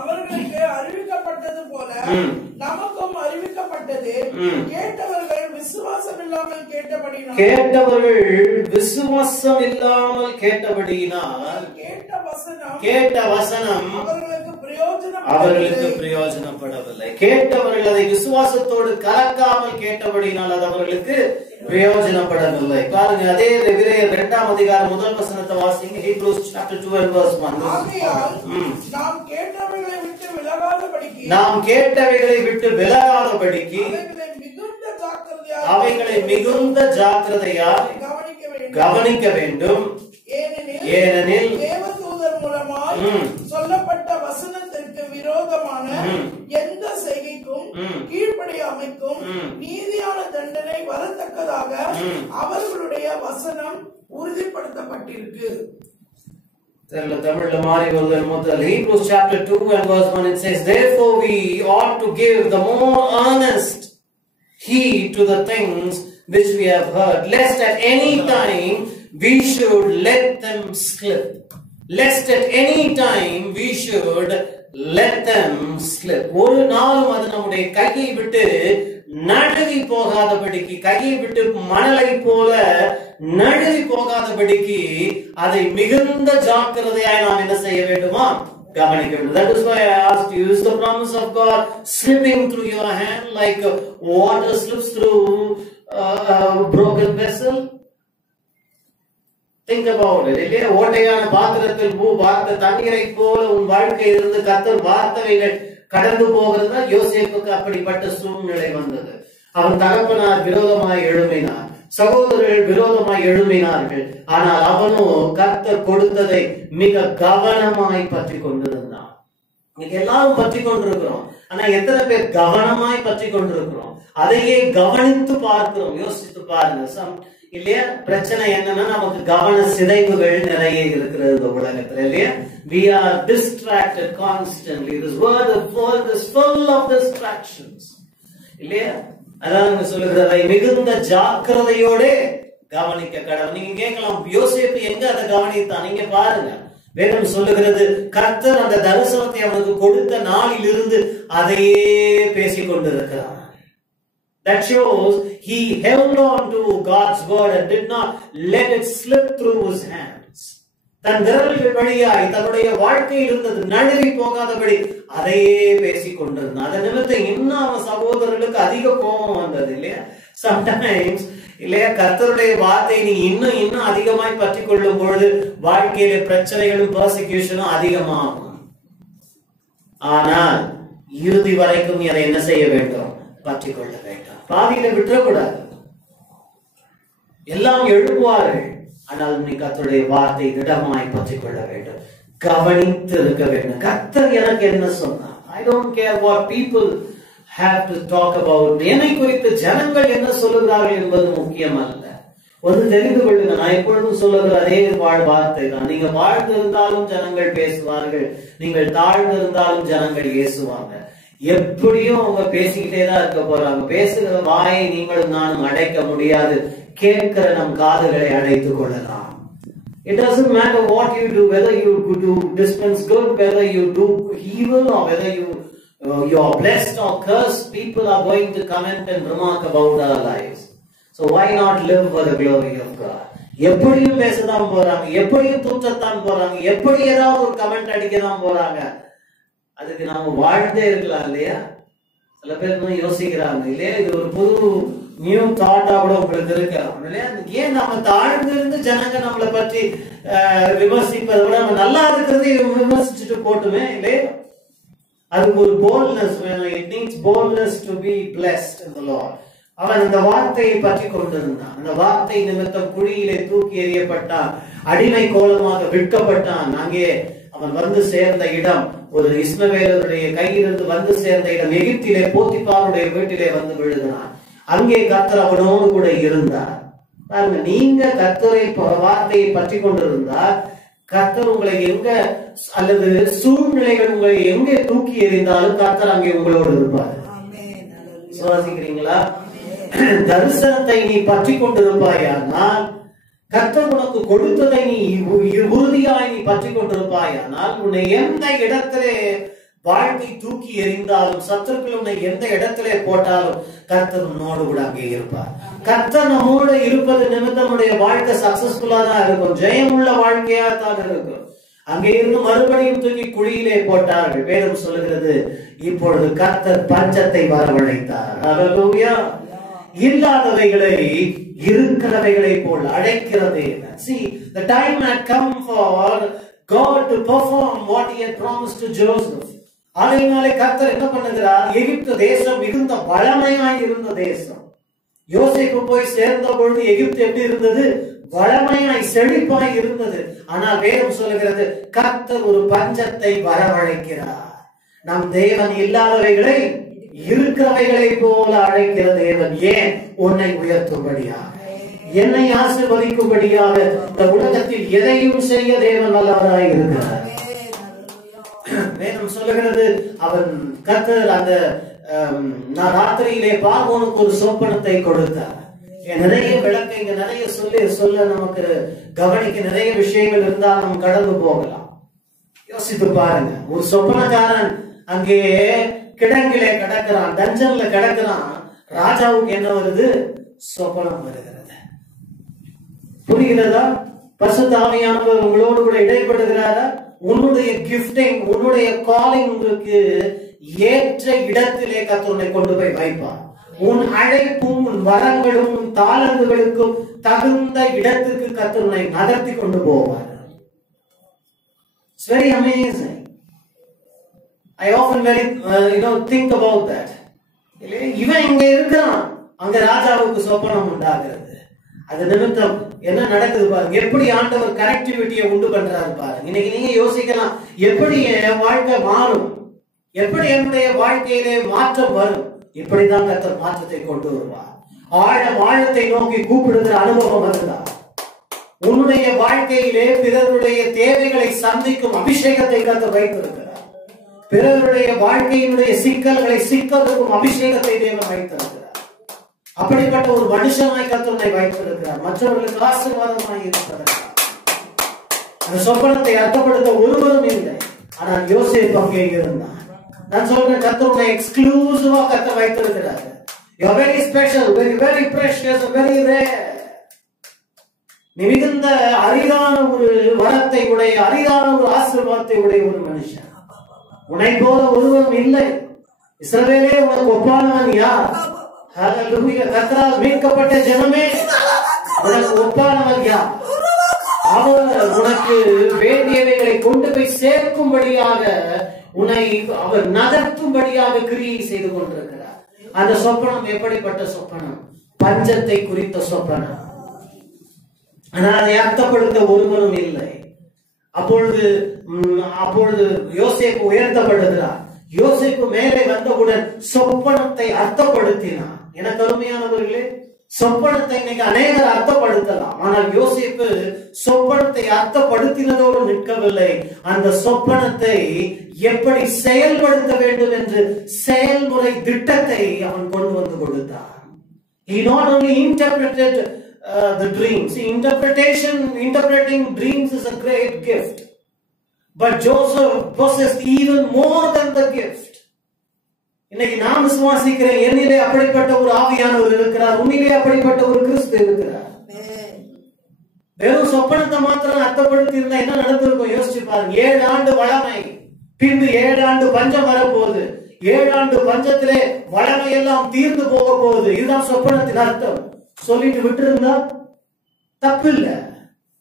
அவர்களுக்கு அறிவிக்கப்பட்டது போல நமக்கும் அறிவிக்கப்பட்டது. கேட்டவர்கள் விசுவாசம் இல்லாமல் கேட்டபடியினால் கேட்ட வசனம் பிரயோஜனப்படவில்லை. கேட்டவர்கள் அதை விசுவாசத்தோடு கலக்காமல் கேட்டபடினால் அது அவர்களுக்கு பிரயோஜனப்படவில்லை. பாருங்க, அதே எபிரேயர் 2ஆம் அதிகாரம் 1 வசனத்தை வாசிங்க. Hebrews chapter 2 and verse 1. நாம் கேட்டவைகளை விட்டு விலகாதபடிக்கு அவைகளை மிகுந்த ஜாக்கிரதையாய் கவனிக்க வேண்டும். ஏனெனில் தேவதூதர் மூலமாய் சொல்லப்பட்ட வசனத்திற்கு விரோதமான எந்த செய்கைக்கும் கீழ்ப்படியாமைக்கும் நீதியான தண்டனை வரத்தக்கதாக அவர்களுடைய வசனம் உறுதிப்படுத்தப்பட்டிருக்கு. தமிழ்ல மாறி வருதல் முதல் Hebrews chapter 2 and verse 1 it says, therefore we ought to give the more earnest heed to the things which we have heard, lest at any time we should let them slip. Lest at any time we should let them slip. ஒரு நாளும் அது நம்முடைய கையை விட்டு நழுவி போகாதபடிக்கு, கையை விட்டு மணலை போல நழுவி போகாதபடிக்கு அதை மிகுந்த ஜாக்கிரதையாய் நாம் என்ன செய்ய வேண்டுமா? கவனிக்க வேண்டும். That is why I asked you, is the promise of God slipping through your hand like water slips through a broken vessel? Think about it. இல்லையா, ஓட்டையான பாத்திரத்தில் பார்த்த தண்ணீரை போல உன் வாழ்க்கையிலிருந்து கர்த்தர் வார்த்தைகள் கடந்து போகிறது. யோசேப்புக்கு அப்படிப்பட்ட சூழ்நிலை வந்தது. அவன் தகப்பனார் விரோதமாய் எழும்பினார், சகோதரர்கள் விரோதமாய் எழும்பினார்கள். ஆனால் அவனோ கர்த்தர் கொடுத்ததை மிக கவனமாய் பற்றி கொண்டிருந்தான். இன்னைக்கு எல்லாரும் பற்றி கொண்டிருக்கிறோம், ஆனா எத்தனை பேர் கவனமாய் பற்றி கொண்டிருக்கிறோம்? அதையே கவனித்து பார்க்கிறோம். யோசித்து பாருங்க. இல்லையா, பிரச்சனை என்னன்னா நமக்கு கவன சிதைவுகள் நிறைய இருக்கிறது இந்த உலகத்துல. இல்லையா, we are distracted constantly. This world is full of distractions. இல்லையா, அதான் சொல்லுகிறதை மிகுந்த ஜாக்கிரதையோட கவனிக்க கடவுள். நீங்க கேட்கலாம், யோசேப்பு எங்க அதை கவனித்தான்? நீங்க பாருங்க, வேதம் சொல்லுகிறது கர்த்தர் அந்த தரிசனத்தை அவனுக்கு கொடுத்த நாளில் இருந்து அதையே பேசிக் கொண்டிருக்கிறான். That shows he held on to God's word and did not let it slip through his hands. தன் விரல்கள் வழியாய் தன்னுடைய வாழ்க்கையில் இருந்தது நழுவி போகாதபடி அதையே பேசிக் கொண்டிருந்தான். அதன் நிமித்தம் இன்னும் அவன் சகோதரர்களுக்கு அதிக கோபம் வந்தது. இல்லையா, சம்டைம்ஸ் இல்லையா, கர்த்தருடைய வார்த்தை நீ இன்னும் அதிகமாய் பற்றி கொள்ளும் பொழுது வாழ்க்கையில பிரச்சனைகளும் பெர்சிக்யூஷனும் அதிகமாகும். ஆனால் இறுதி வரைக்கும் அதை என்ன செய்ய வேண்டும்? பற்றி கொள்ள வேண்டும். பாதியில விட்டுறக்கூடாது. எல்லாம் எழுப்புவார்கள், ஆனால் நீ கர்த்தருடைய வார்த்தை திடமாய் பற்றி கொள்ள வேண்டும், கவனித்து இருக்க வேண்டும். கர்த்தர் எனக்கு என்ன சொன்னார்? I don't care what people have to talk about. என்னை குறித்து ஜனங்கள் என்ன சொல்லுகிறார்கள் என்பது முக்கியம் அல்ல. ஒன்று தெரிந்து கொள்ளுங்க, நான் எப்பொழுதும் சொல்லுகிற அதே வார்த்தை தான். நீங்க வாழ்ந்திருந்தாலும் ஜனங்கள் பேசுவார்கள், நீங்கள் தாழ்ந்திருந்தாலும் ஜனங்கள் ஏசுவாங்க. எப்படியும் அவங்க பேசிக்கிட்டே தான் இருக்க போறாங்க. பேசுகிற வாயை நீங்களும் நானும் அடைக்க முடியாது. கேட்கிற நம் காதுகளை அடைத்துக் கொள்ளலாம். It doesn't matter what you do, whether you do dispense good, whether you do evil, or whether you are blessed or cursed. People are going to comment and remark about our lives. So why not live for the glory of God? எப்படியும் பேசதான் போறாங்க, எப்படியும் தூற்றத்தான் போறாங்க, எப்படி ஏதாவது ஒரு comment அடிக்கதான் போறாங்க. அதுக்கு நாம வாழ்ந்தே இருக்கலாம். இல்லையா, சில பேர் யோசிக்கிறாங்க. இல்லையா, இது ஒரு புது நியூ தாட்டா கூட உங்களுக்கு இருக்கு. இல்லையா, ஏன் நம்ம தாழ்ந்திருந்து ஜனங்க நம்மளை பற்றி விமர்சிப்பதை விட நம்ம நல்லா இருக்கிறது விமர்சிச்சுட்டு போட்டுமே. இல்லையா, அதுக்கு ஒரு போல்ட்னஸ் வேணும். It needs boldness to be blessed in the Lord. அவன் அந்த வார்த்தையை பற்றி கொண்டிருந்தான். அந்த வார்த்தை நிமித்தம் குழியிலே தூக்கி எறியப்பட்டான், அடிமை கோலமாக விற்கப்பட்டான். அங்கே அவன் வந்து சேர்ந்த இடம் ஒரு இஸ்மவேலருடைய கையிலிருந்து வந்து சேர்ந்த இடம் எகிப்திலே போத்திபாருடைய வீட்டிலே வந்து விழுகிறான். அங்கே கர்த்தர் அவனோடு கூட இருந்தார். பாருங்க, நீங்க கர்த்தரை வார்த்தையை பற்றி கொண்டிருந்தார், கர்த்தர் உங்களை எங்க அல்லது சூழ்நிலைகள் உங்களை எங்கே தூக்கி எறிந்தாலும் கர்த்தர் அங்கே உங்களோடு இருப்பார். சுவாசிக்கிறீங்களா? தரிசனத்தை நீ பற்றி கொண்டிருப்பாயானால், கர்த்தர் உனக்கு கொடுத்ததை நீ உறுதியாய் நீ பற்றி கொண்டிருப்பாயானால், உன்னை எந்த இடத்திலே வாழ்க்கை தூக்கி எறிந்தாலும், சத்துருக்கள் உன்னை எந்த இடத்திலே போட்டாலும் கர்த்தர் உன்னோடு கூட அங்கே இருப்பார். கர்த்தர் நம்மோடு இருப்பது நிமித்தம் நம்முடைய வாழ்க்கை சக்சஸ்ஃபுல்லா தான் இருக்கும், ஜெயமுள்ள வாழ்க்கையா தான் இருக்கும். அங்கே இருந்து மறுபடியும் தூக்கி குழியிலே போட்டார்கள். வேதம் சொல்லுகிறது, இப்பொழுது கர்த்தர் பஞ்சத்தை வரவழைத்தார். ஹல்லேலூயா. இல்லாதவைகளை இருக்கிறவைகளை போல் அழைக்கிறதே. See, the time had come for God to perform what he had promised to Joseph. அதனாலே கர்த்தர் என்ன பண்ணுகிறார்? எகிப்து தேசம் மிகுந்த வளமையாய் இருந்த தேசம். யோசேப்பு போய் சேர்ந்த பொழுது எகிப்து எப்படி இருந்தது? வளமையாய் செழிப்பாய் இருந்தது. ஆனால் வேதம் சொல்லுகிறது, கர்த்தர் ஒரு பஞ்சத்தை வரவழைக்கிறார். நம் தேவன் இல்லாதவைகளை இருக்கிறவைகளை போல அழைக்கிற தேவன். ஏன்? உன்னை உயர்த்தும்படியாக, என்னை ஆசீர்வதிக்கும்படியாக. இந்த உலகத்தில் எதையும் செய்ய தேவன் வல்லவராய் இருக்கிறார். வேதம் சொல்லுகிறது, அவன் கர்த்தர் அந்த ராத்திரியிலே பார்வோனுக்கு ஒரு சொப்பனத்தை கொடுத்தார். நிறைய விளக்க இங்க நிறைய சொல்ல நமக்கு கவனிக்க நிறைய விஷயங்கள் இருந்தால் நம்ம கடந்து போகலாம். யோசித்து பாருங்க. ஒரு சொப்பனக்காரன் அங்கே கிடங்கிலே கிடக்கிறான், டஞ்சன்ல கிடக்கிறான். ராஜாவுக்கு என்ன வருது? சொப்பனம் வருகிறது. புரிகிறதா? பரிசுத்த ஆவியானவர் உங்களோடு கூட இடைப்படுகிறாரா? உன்னுடைய கிஃப்டிங், உன்னுடைய காலிங் உங்களுக்கு ஏற்ற இடத்திலே கர்த்தர் கொண்டு போய் வைப்பார். உன் அழைப்பும் உன் வரங்களும் உன் தாளந்துகளுக்கும் தகுந்த இடத்துக்கு கர்த்தர் உன்னை நகர்த்தி கொண்டு போவார். It's very amazing. I often think about that. இவன் இங்க இருக்கிறான், அங்க ராஜாவுக்கு சொப்பனம் உண்டாகிறது. அது நிமித்தம் என்ன நடக்குது பாருங்க. எப்படி ஆண்டவர் கனெக்டிவிட்டியை உண்டு பண்றாரு பாருங்க. இன்னைக்கு நீங்க யோசிக்கலாம், எப்படி என் வாழ்க்கை மாறும், எப்படி என்னுடைய வாழ்க்கையிலே மாற்றம் வரும். இப்படிதான் கர்த்தர் மாற்றத்தை கொண்டு வருவார். ஆழத்தை நோக்கி கூப்பிடுகிற அனுபவம் வருதான். உன்னுடைய வாழ்க்கையிலே பிறருடைய தேவைகளை சந்திக்கும் அபிஷேகத்தை கர்த்தர் வைத்திருக்கிறார். பிறருடைய வாழ்க்கையினுடைய சிக்கல்களை சிக்கலுக்கும் அபிஷேகத்தை தேவன் வைத்திருக்கிறார். அப்படிப்பட்ட ஒரு மனுஷனாய் கர்த்தர் வைத்திருக்கிறார். மற்றவர்களுக்கு ஆசீர்வாதமாய் இருக்கிறார். அந்த சொப்பனத்தை அர்த்தப்படுத்த ஒருவரும் இல்லை. ஆனால் யோசேப்பு அங்கே இருந்தான். நான் சொல்றேன், கர்த்தர் எக்ஸ்க்ளூசிவா கர்த்தர் வைத்திருக்கிறார். You are very special, very very precious, very rare. நீ மிகுந்த அரிதான ஒரு வரத்தை உடைய, அரிதான ஒரு ஆசீர்வாதத்தை உடைய ஒரு மனுஷன். உன்னை போல ஒருவரும் இல்லை. இஸ்ரவேலே உனக்கு ஒப்பானவன் யார்? ஹல்லேலூயா. கர்த்தரால் மீட்கப்பட்ட ஜனமே, உனக்கு ஒப்பானவன் யார்? அவர் உனக்கு வேண்டியவைகளை கொண்டு போய் சேர்க்கும்படியாக, உன்னை அவர் நகர்த்தும்படியாக கிரியை செய்து கொண்டிருக்கிறார். அந்த சொப்பனம் எப்படிப்பட்ட சொப்பனம்? பஞ்சத்தை குறித்த சொப்பனம். ஆனால் அதை அர்த்தப்படுத்த ஒருவரும் இல்லை. அப்பொழுது யோசேப்பு உயர்த்தப்படுகிறார். யோசேப்பு மேலே வந்தவுடன் சொப்பனத்தை அர்த்தப்படுத்தினார். எனக்கு அருமையானவர்களே, சொப்பனத்தை இன்னைக்கு அநேகர் அர்த்தப்படுத்தலாம். ஆனால் யோசேப்பு சொப்பனத்தை அர்த்தப்படுத்தினதோடு நிற்கவில்லை. அந்த சொப்பனத்தை எப்படி செயல்படுத்த வேண்டும் என்று செயல்முறை திட்டத்தை அவன் கொண்டு வந்து கொடுத்தான். He not only interpreted the dreams. See, interpreting dreams is a great gift. But Joseph possessed even more than the gift. இன்னைக்கு நான் விசுவாசிக்கிறேன், என்னிலே அப்படிப்பட்ட ஒரு ஆவியானவர் இருக்கிறார், உன்னிலே அப்படிப்பட்ட ஒரு கிறிஸ்து இருக்கிறார். வெறும் சொப்பனத்தை மாத்திரம் அர்த்தப்படுத்தி இருந்தா என்ன நடந்திருக்கும் யோசிச்சு பாருங்க. 7 ஆண்டு வளமை, பின்பு 7 ஆண்டு பஞ்சம் வரப்போகுது. 7 ஆண்டு பஞ்சத்திலே வளமை எல்லாம் தீர்ந்து போக போகுது. இதுதான் சொப்பனத்தின் அர்த்தம். சொல்லிட்டு விட்டு இருந்தா தப்பு இல்ல.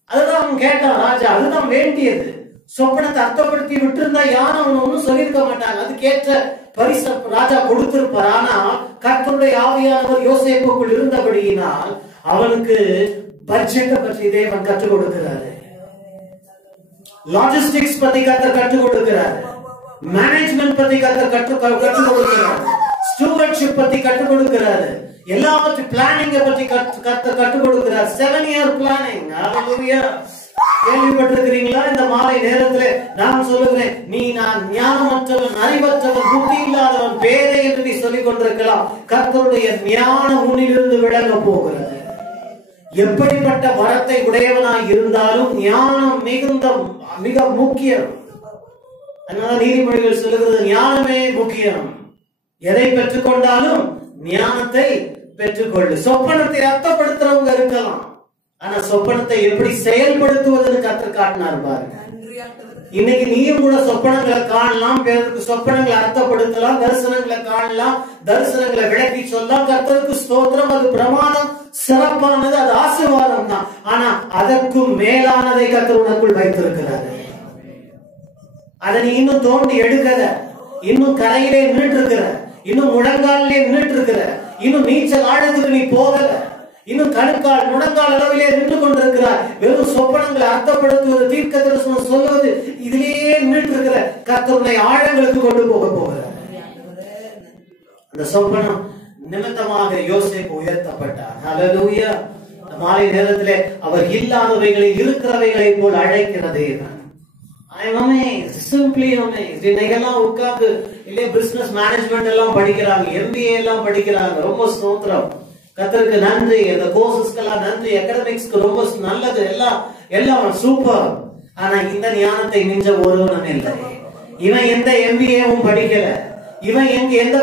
அதுதான் அவன் கேட்டான் ராஜா, அதுதான் வேண்டியது. சொப்பனத்தை அர்த்தப்படுத்தி விட்டு இருந்தா யாரும் அவன் ஒன்னும் சொல்லியிருக்க மாட்டாங்க. அதுக்கேற்ற பரிசு ராஜா கொடுத்திருப்பார். ஆனா கர்த்தருடைய ஆவியானவர் யோசேப்புக்குள் இருந்தபடியினால் அவனுக்கு பட்ஜெட்டை பற்றி தேவன் கற்றுக் கொடுக்கிறாரு. லாஜிஸ்டிக்ஸ் பத்தி கர்த்தர் கற்றுக் கொடுக்கிறாரு. மேனேஜ்மெண்ட் பத்தி கர்த்தர் கற்றுக் கொடுக்கிறாரு. ஸ்டூவர்ட்ஷிப் பத்தி கற்றுக் கொடுக்கிறாரு. எல்லாவற்றையும் பிளானிங்க பற்றி கர்த்தர் கற்றுக் கொடுக்கிறார். 7 year பிளானிங். ஹல்லேலூயா. கேள்விப்பட்டிருக்கிறீங்களா? இந்த மாலை நேரத்தில் நான் சொல்லுகிறேன், நான் ஞானமற்றவன், அறிவற்றவன், புத்தி இல்லாதவன், பேதை என்று நீ சொல்லிக் கொண்டிருக்கலாம். கர்த்தருடைய ஞானம் உன்னிலிருந்து விளங்க போகிறது. எப்படிப்பட்ட வரத்தை உடையவனாய் இருந்தாலும் ஞானம் மிக முக்கியம். அதனால நீதிமொழிகள் சொல்லுகிறது, ஞானமே முக்கியம். எதை பெற்றுக்கொண்டாலும் ஞானத்தை பெற்றுக்கொள்ளு. சொப்பனத்தை அர்த்தப்படுத்துறவங்க இருக்கலாம், ஆனா சொப்பனத்தை எப்படி செயல்படுத்துவதுன்னு கர்த்தர் காட்டினார் பாருங்க. இன்னைக்கு நீயும் கூட சொப்பனங்களை காணலாம், பிறருக்கு சொப்பனங்களை அர்த்தப்படுத்தலாம், தரிசனங்களை காணலாம், தரிசனங்களை விளக்கி சொல்லலாம். கர்த்தருக்கு ஸ்தோத்திரம். அது பிரமாதம், சிறப்பானது, அது ஆசீர்வாதம் தான். ஆனா அதற்கும் மேலானதை கர்த்தர் உனக்குள் வைத்திருக்கிறார். அதை நீ இன்னும் தோண்டி எடுக்கல, இன்னும் கரையிலே நின்றுட்டு இருக்கிற, இன்னும் முழங்காலிலே நின்றுட்டு இருக்கிற, இன்னும் நீச்சல் ஆழத்துக்கு நீ போகல, இன்னும் கணுக்கால் முழங்கால் அளவிலே நின்று கொண்டிருக்கிறார். வெறும் சொப்பனங்களை அர்த்தப்படுத்துவது, தீர்க்க தரிசனம் சொல்லுவது, இதிலேயே நின்றுட்டு இருக்கிற. கர்த்தருடைய ஆழங்களுக்கு கொண்டு போக போகிறார். அந்த சொப்பனம் நிமித்தமாக யோசேப்பு உயர்த்தப்பட்டார். ஹல்லேலூயா. மாலை நேரத்திலே அவர் இல்லாதவைகளை இருக்கிறவைகளை போல் அழைக்கிற தேவன். I am amazed, simply amazed. இன்னைக்கெல்லாம் உட்கார்ந்து இல்லையே பிசினஸ் மேனேஜ்மெண்ட் எல்லாம் படிக்கிறாங்க, MBA எல்லாம் படிக்கிறாங்க. ரொம்ப ஸ்தோத்திரம், கர்த்தருக்கு நன்றி. அந்த கோர்சஸ்க்கெல்லாம் நன்றி, அகாடமிக்ஸ்க்கு ரொம்ப நல்லது, எல்லாம் சூப்பர். ஆனா இந்த ஞானத்தை மிஞ்ச ஒருவனும் இல்லை. இவன் எந்த MBAவும் படிக்கல, இவன் எந்த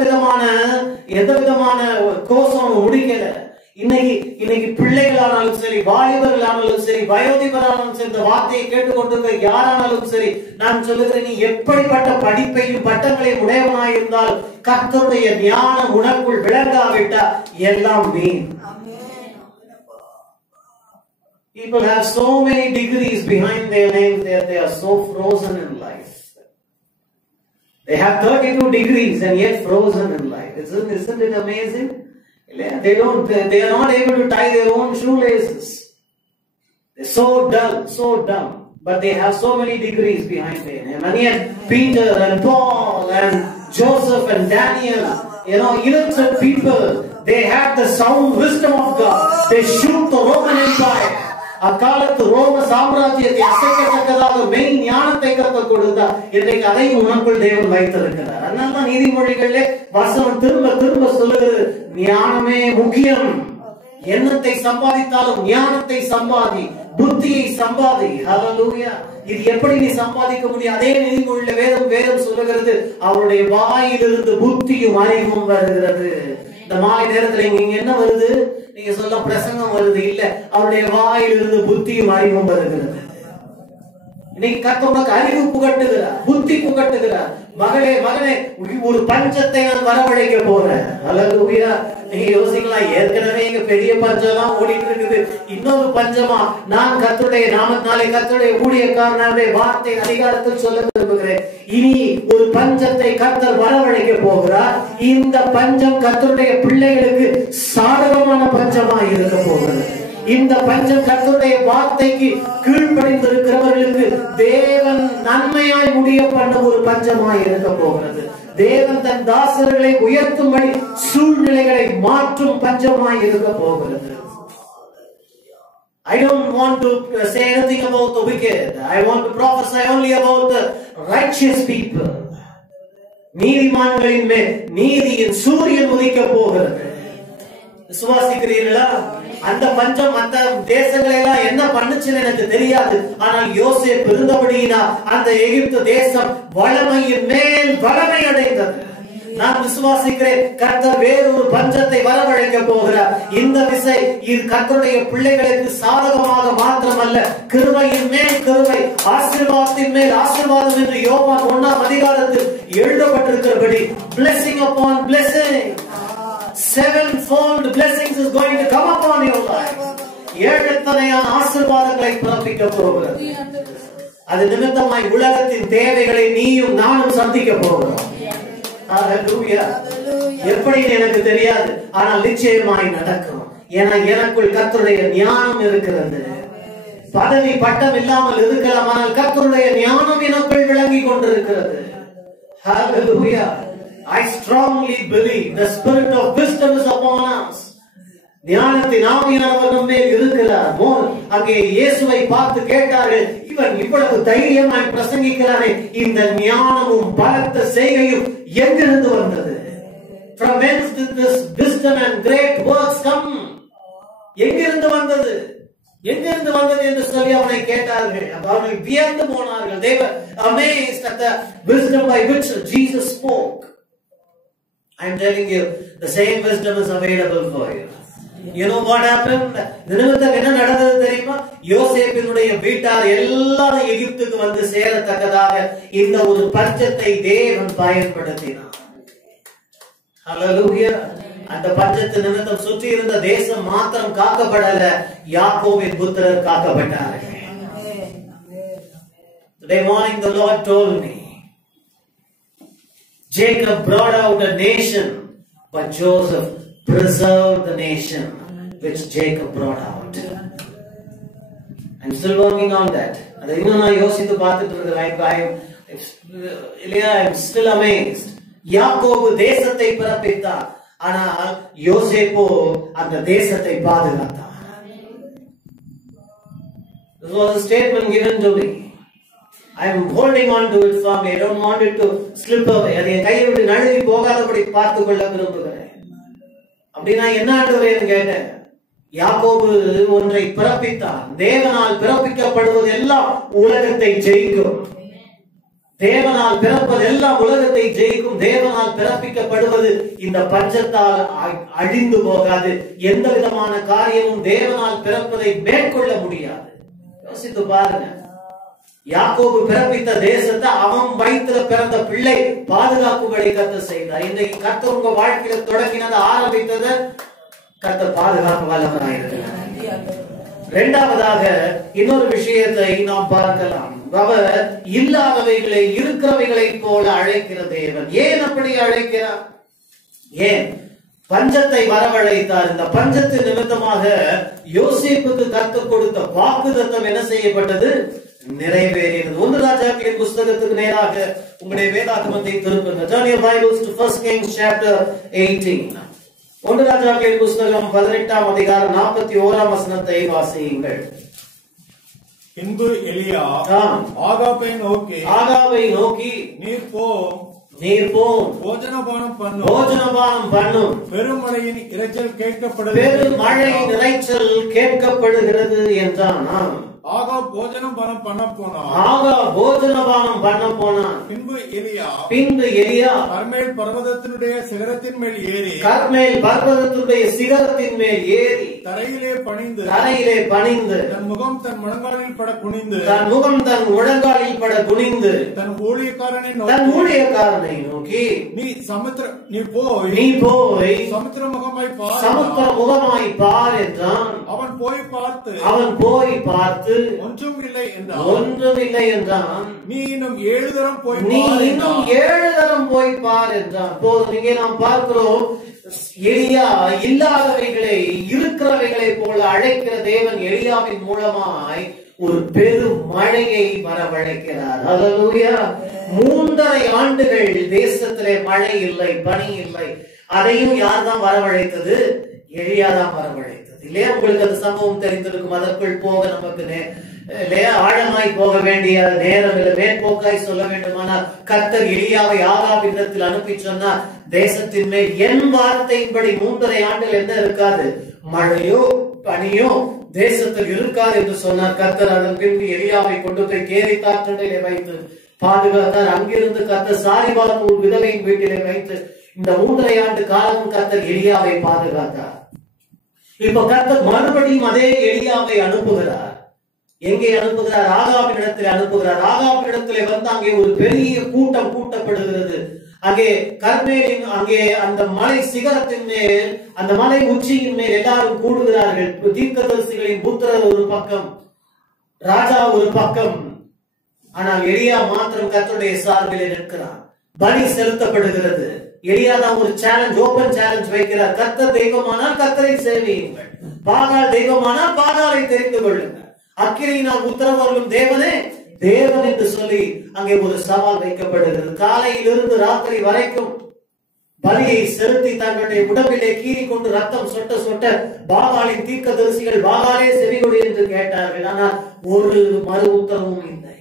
விதமான கோர்ஸும் முடிக்கல. இன்னைக்கு பிள்ளைகளானாலும் சரி, வாலிபர்களானாலும் சரி, வயோதிபரானாலும் சரி, இந்த வார்த்தையை கேட்டுக்கொண்டிருக்கிற யாரானாலும் சரி, நான் சொல்லுகிறேன், நீ எப்படிப்பட்ட படிப்பையும் பட்டங்களையும் உடையவனாய் இருந்தால் கர்த்தருடைய ஞானம் உனக்குள் விளங்காவிட்டா எல்லாம் வீண். People have so many degrees behind their names that they are so frozen in life. They have 32 degrees and yet frozen in life. Isn't it amazing? They are not able to tie their own shoelaces. They're so dull, so dumb. But they have so many degrees behind them. And yet Peter and Paul and Joseph and Daniel, innocent people, they have the sound wisdom of God. They shoot the Roman Empire. அக்காலத்து ரோம சாம்ராஜ்யத்தை அசைக்கத்தக்கதாக மெய் ஞானத்தை கற்றுக் கொடுத்தார். இன்றைக்கு அதையும் உனக்குள் தேவன் வைத்திருக்கிறார். அதனால்தான் நீதிமொழிகளிலே வசனம் திரும்ப திரும்ப சொல்லுகிறது, ஞானமே முக்கியம். எண்ணத்தை சம்பாதித்தாலும் ஞானத்தை சம்பாதி, புத்தியை சம்பாதி. ஹல்லேலூயா. இது எப்படி நீ சம்பாதிக்க முடியும்? அதே நீதிமொழியில வேதம் சொல்லுகிறது, அவருடைய வாயிலிருந்து புத்தியும் அறிவும் வருகிறது. இந்த மாலை நேரத்துல இங்க என்ன வருது? நீங்க சொல்ல பிரசங்கம் வருது இல்ல, அவருடைய வாயிலிருந்து புத்தியும் அறிவும் வருகிறது. இன்னைக்கு கர்த்தர் உனக்கு அறிவு புகட்டுகிறார், புத்தி புகட்டுகிறார். மகளே ஒரு பஞ்சத்தை நான் வரவழைக்க போறேன். ஹல்லேலூயா. நீங்க யோசிக்கலாம், ஏற்கனவே இங்க பெரிய பஞ்சம் எல்லாம் ஓடிட்டு இருக்குது, இன்னொரு பஞ்சமா? நான் கர்த்தருடைய நாமத்தினாலே, கர்த்தருடைய ஊழியக்காரனுடைய வார்த்தை அதிகாரத்தில் சொல்ல விரும்புகிறேன். இனி ஒரு பஞ்சத்தை கர்த்தர் வரவழைக்க போகிறார். இந்த பஞ்சம் கர்த்தருடைய பிள்ளைகளுக்கு சாதகமான பஞ்சமா இருக்க போகிறது. இந்த பஞ்சம் கர்த்தருடைய வார்த்தைக்கு கீழ்ப்படிந்திருக்கிறவர்களுக்கு தேவன் நன்மையாய் முடிய பண்ண ஒரு பஞ்சமாய் இருக்க போகிறது. தேவன் தன் தாசர்களை உயர்த்தும்படி சூழ்நிலைகளை மாற்றும் பஞ்சமாய் இருக்க போகிறது. I don't want to say anything about the wicked. I want to prophesy only about the righteous people. நீதிமான்களின் மேல் நீதியின் சூரியன் உதிக்க போகிறது. விசுவாசிக்கிறீர்களா? அந்த பஞ்சம் மற்ற தேசங்களை எல்லாம் என்ன பண்ணுச்சுன்னு எனக்கு தெரியாது. ஆனால் யோசேப்பு இருந்தபடியினா அந்த எகிப்து தேசம் வளமையின் மேல் வளமை அடைந்தது. நான் விசுவாசிக்கிறேன், கர்த்தர் வேறொரு பஞ்சத்தை வரவழைக்க போகிறார். இந்த விசை இது கர்த்தருடைய பிள்ளைகளுக்கு சாதகமாக மாத்திரமல்ல, கிருபையின் மேல் கிருபை, ஆசீர்வாதத்தின் மேல் ஆசீர்வாதம் என்று யோவான் 1ஆம் அதிகாரத்தில் எழுதப்பட்டிருக்கிறபடி blessing upon blessing, sevenfold blessings is going to come upon your life. ஏழத்தனையான ஆசீர்வாதங்களை பிறப்பிக்க போகிறது. அது நிமித்தமாய் உலகத்தின் தேவைகளை நீயும் நானும் சந்திக்க போகிறோம். ஹல்லேலூயா. எப்படி எனக்கு தெரியாது, ஆனால் நிச்சயமாய் நடக்கும். ஏன்னா எனக்குள் கர்த்தருடைய ஞானம் இருக்கிறது. பதவி பட்டம் இல்லாமல் இருக்கலாம், ஆனால் கர்த்தருடைய ஞானம் எனக்குள் விளங்கி கொண்டிருக்கிறது. ஹல்லேலூயா. I strongly believe the spirit of wisdom is upon us. ஞானத்தின் ஆவியானவர் நம்மேல் இருக்கிறார். அங்கே இயேசுவை பார்த்து கேட்டார்கள், இவன் இவ்வளவு தைரியமாய் பிரசங்கிக்கிறானே, இந்த ஞானமும் பலத்த செய்கையும் எங்கிருந்து வந்தது? From whence did this wisdom and great works come? எங்கிருந்து வந்தது? எங்கிருந்து வந்தது என்று சொல்லி அவனை கேட்டார்கள். அவர்கள் வியந்து போனார்கள். They were amazed at the wisdom by which Jesus spoke. I am telling you, the same wisdom is available for you. You know what happened? நிமித்தம் என்ன நடந்தது தெரியுமா? யோசேப்பினுடைய வீட்டார் எல்லாரும் எகிப்துக்கு வந்து சேரத்தக்கதாக இந்த ஒரு பஞ்சத்தை தேவன் பயன்படுத்தினார். ஹல்லேலூயா. அந்த பஞ்சத்து நிமித்தம் சுற்றி இருந்த தேசம் மாத்திரம் காக்கப்படல, யாக்கோபின் புத்திரர் காக்கப்பட்டார்கள். Today morning the Lord told me, Jacob brought out a nation, but Joseph preserved the nation which Jacob brought out. I'm still working on that. அதை இன்னும் நான் யோசித்து பார்த்துட்டு இருக்கிறேன். I'm still amazed. யாக்கோபு தேசத்தை பிறப்பித்தார், ஆனால் யோசேப்போ அந்த தேசத்தை பாதுகாத்தார். This was a statement given to me. I am holding on to it firmly. I don't want it to slip away. அதை என் கையை விட்டு நழுவி போகாதபடி பார்த்துக் கொள்ள விரும்புகிறேன். அப்படின்னா என்ன ஆண்டவரேன்னு கேட்டேன். யாக்கோபு ஒன்றை பிறப்பித்தான். தேவனால் பிறப்பிக்கப்படுவது எல்லாம் உலகத்தை ஜெயிக்கும். தேவனால் பிறப்பதெல்லாம் உலகத்தை ஜெயிக்கும். தேவனால் பிறப்பிக்கப்படுவது இந்த பஞ்சத்தால் அழிந்து போகாது. எந்த விதமான காரியமும் தேவனால் பிறப்பதை மேற்கொள்ள முடியாது. யோசித்து பாருங்க. யாக்கோபு பிறப்பித்த தேசத்தை அவன் வயிற்றுல பிறந்த பிள்ளை பாதுகாப்புகளை கர்த்தர் செய்தார். இன்றைக்கு கர்த்தர் உங்க வாழ்க்கையில தொடங்கினதை ஆரம்பித்ததை கர்த்தர் பாதுகாப்பு வல்லவராயிருக்கிறார். இரண்டாவதாக இன்னொரு விஷயத்தை நாம் பார்க்கலாம். அவர் இல்லாதவைகளை இருக்கிறவைகளை போல அழைக்கிற தேவன். ஏன் அப்படி அழைக்கிறார்? ஏன் பஞ்சத்தை வரவழைத்தார்? இந்த பஞ்சத்தின் நிமித்தமாக யோசேப்புக்கு கர்த்தர் கொடுத்த வாக்குத்தத்தம் என்ன செய்யப்பட்டது? நிறைவேறியது. 1 ராஜாக்களின் புத்தகத்துக்கு நேராக உங்களுடைய வேதாகமத்தை திருப்புங்கள். Turn your Bibles to 1 Kings chapter 18. 1 ராஜாக்களின் புத்தகம் 18ஆம் அதிகாரம் 41ஆம் வசனத்தை வாசியுங்கள். பின்பு எலியா ஆகாபை நோக்கி நீர் போ போஜனபானம் பண்ணும் பெருமழையின் இரைச்சல் கேட்கப்படுகிறது என்றான். ஆகாப் போஜனபானம் பண்ண போனான். பின்பு எலியா கர்மேல் பர்வதத்தினுடைய சிகரத்தின் மேல் ஏறி தரையிலே பணிந்து தன் முகம் தன் முழங்காலில் பட குனிந்து தன் ஊழியக்காரனை நோக்கி நீ போய் சமுத்திர முகமாய் பார் என்றான். அவன் போய் பார்த்து ஒன்றும் இல்லை என்றான். நீ இன்னும் 7 தரம் போய் பார் என்றான். போதும். இங்கே நாம் பார்க்கிறோம், எலியா இல்லாதவைகளை இருக்கிறவைகளை போல அழைக்கிற தேவன் எலியாவின் மூலமாய் ஒரு பெரும் மழையை வரவழைக்கிறார். ஹல்லேலூயா. 3.5 ஆண்டுகள் தேசத்திலே மழை இல்லை, பனி இல்லை. அதையும் யார் தான் வரவழைத்தது? எலியா தான் வரவழைத்தது. இல்லையா? உங்களுக்கு அந்த சம்பவம் தெரிந்திருக்கும். அதற்குள் போக நமக்கு ஆழமாய் போக வேண்டிய நேரம் இல்லை. மேற்போக்காய் சொல்ல வேண்டுமானால் கர்த்தர் எலியாவை ஆகாபிடத்தில் அனுப்பி சொன்னார், தேசத்தின் மேல் என் வார்த்தையின்படி 3.5 ஆண்டுகள் என்ன இருக்காது? மழையோ பனியோ தேசத்தில் இருக்காது என்று சொன்னார் கர்த்தர். அதன் பின்பு எலியாவை கொண்டு போய் கேரி தாற்றண்டையிலே வைத்து பாதுகாத்தார். அங்கிருந்து கர்த்தர் சாரிபாத் ஒரு விதவையின் வீட்டிலே வைத்து இந்த 3.5 ஆண்டு காலம் கர்த்தர் எலியாவை பாதுகாத்தார். இப்ப கர்த்தர் மறுபடியும் அதே எலியாவை அனுப்புகிறார். எங்கே அனுப்புகிறார்? ஆகாபினிடத்தில் அனுப்புகிறார். ஆகாபினிடத்திலே வந்து அங்கே ஒரு பெரிய கூட்டம் கூட்டப்படுகிறது. அங்கே கர்மேலின் அங்கே அந்த மலை சிகரத்தின் மேல், அந்த மலை உச்சியின் மேல் எல்லாரும் கூடுகிறார்கள். தீர்க்கதரிசிகளின் புத்திரர் ஒரு பக்கம், ராஜா ஒரு பக்கம். ஆனால் எலியா மாத்திரம் கர்த்தருடைய சார்பிலே நிற்கிறார். பலி செலுத்தப்படுகிறது. எலியா தான் ஒரு சேலஞ்ச், ஓபன் சேலஞ்ச் வைக்கிறார். கர்த்தர் தெய்வமானால் கர்த்தரை சேவியுங்கள், பாகால் தெய்வமானால் பாகாலை தெரிந்து கொள்ளுங்கள், அக்கினியினால் உத்தரவாகும் தேவனே தேவன் என்று சொல்லி அங்கே ஒரு சவால் வைக்கப்படுகிறது. காலையிலிருந்து ராத்திரி வரைக்கும் பலியை செலுத்தி தங்களுடைய உடம்பிலே கீறி கொண்டு ரத்தம் சொட்ட சொட்ட பாகாலின் தீர்க்கதரிசிகள் பாகாலே செவிகொடு என்று கேட்டார்கள். ஆனால் ஒரு மறு உத்தரவும் இல்லை.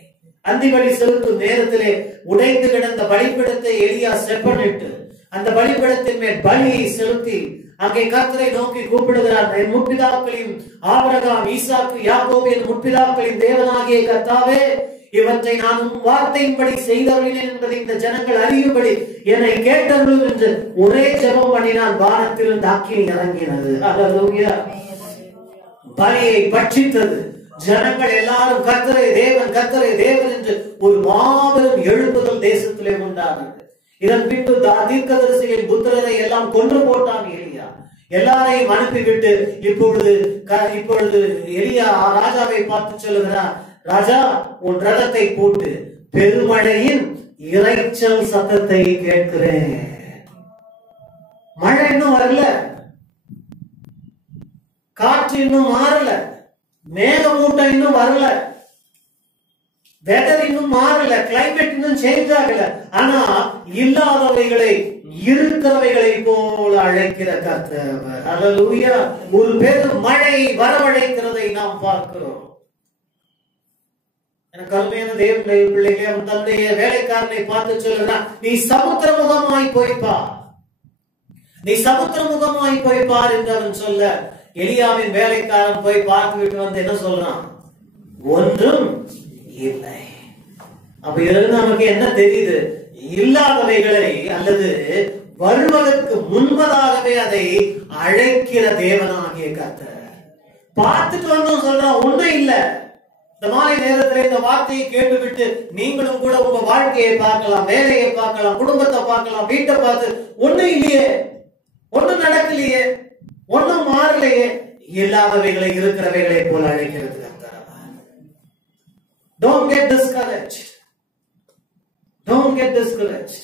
அந்தி பலி செலுத்தும் நேரத்திலே உடைந்து கிடந்த பலிபீடத்தை எலியா செப்பனிட்டு அந்த பலிபீடத்தின் மேல் பலியை செலுத்தி அங்கே கர்த்தரை நோக்கி கூப்பிடுகிறார். என் முற்பிதாக்களின் ஆபிரகாம், ஈசாக்கு, யாக்கோபு என் முற்பிதாக்களின் தேவனாகிய கர்த்தாவே, இவற்றை நான் உன் வார்த்தையின்படி செய்தவர்களேன் என்பதை இந்த ஜனங்கள் அறியும்படி என்னை கேட்டவர்கள் என்று ஒரே ஜெபம் பண்ணினான். வானத்திலிருந்து அக்கினி இறங்கினது. அல்லேலூயா. பலியை பட்சித்தது. ஜனங்கள் எல்லாரும் கர்த்தரே தேவன், கர்த்தரே தேவன் என்று ஒரு மாபெரும் எழுப்புதல் தேசத்திலே உண்டானது. இதன் பின்பு தீர்க்கதரிசிகளின் புத்திரரை எல்லாம் கொன்று போட்டான் எலியா. எல்லாரையும் அனுப்பிவிட்டு இப்பொழுது எலியா ராஜாவை பார்த்து சொல்லுகிறார், ராஜா, உன் ரதத்தை போட்டு பெருமழையின் இரைச்சல் சத்தத்தை கேட்கிறேன். மழை இன்னும் வரல, காற்று இன்னும் மாறல, மேகமூட்டம் இன்னும் வரல, வெதர் இன்னும் மாறல, கிளைமேட் இன்னும் சேஞ்ச் ஆகல. ஆனா இல்லாதவைகளை இருக்கிறவைகளை போல அழைக்கிற கர்த்தர். அல்லேலூயா. ஒரு பெரும் மழை வரவழைக்கிறதை நாம் பார்க்கிறோம். எனக்கு அருமையான தேவனுடைய பிள்ளைகளே, அவன் தன்னுடைய வேலைக்காரனை பார்த்து சொல்லுகிறான், நீ சமுத்திர முகமாய் போய்ப்பார், நீ சமுத்திர முகமாய் போய்ப்பார் என்று அவன் சொல்ல, எலியாவின் வேலைக்காரன் போய் பார்த்து விட்டு வந்து என்ன சொல்றான்? ஒன்றும் இல்லை. அப்ப இதுல நமக்கு என்ன தெரியுது? இல்லாதவைகளை அல்லது வருவதற்கு முன்பதாகவே அதை அழைக்கிற தேவனாகிய கர்த்தர். பார்த்துட்டு வந்தோம் சொல்றான், ஒன்றும் இல்ல. இந்த மாலை நேரத்தில் இந்த வார்த்தையை கேட்டுவிட்டு நீங்களும் கூட உங்க வாழ்க்கையை பார்க்கலாம், வேலையை பார்க்கலாம், குடும்பத்தை பார்க்கலாம், வீட்டை பார்த்து ஒண்ணும் இல்லையே, ஒண்ணும் நடக்கலையே, ஒண்ணும் மாறலையே. இல்லாதவைகளை இருக்கிறவைகளை போல அழைக்கிறது. Don't get discouraged. Don't get discouraged.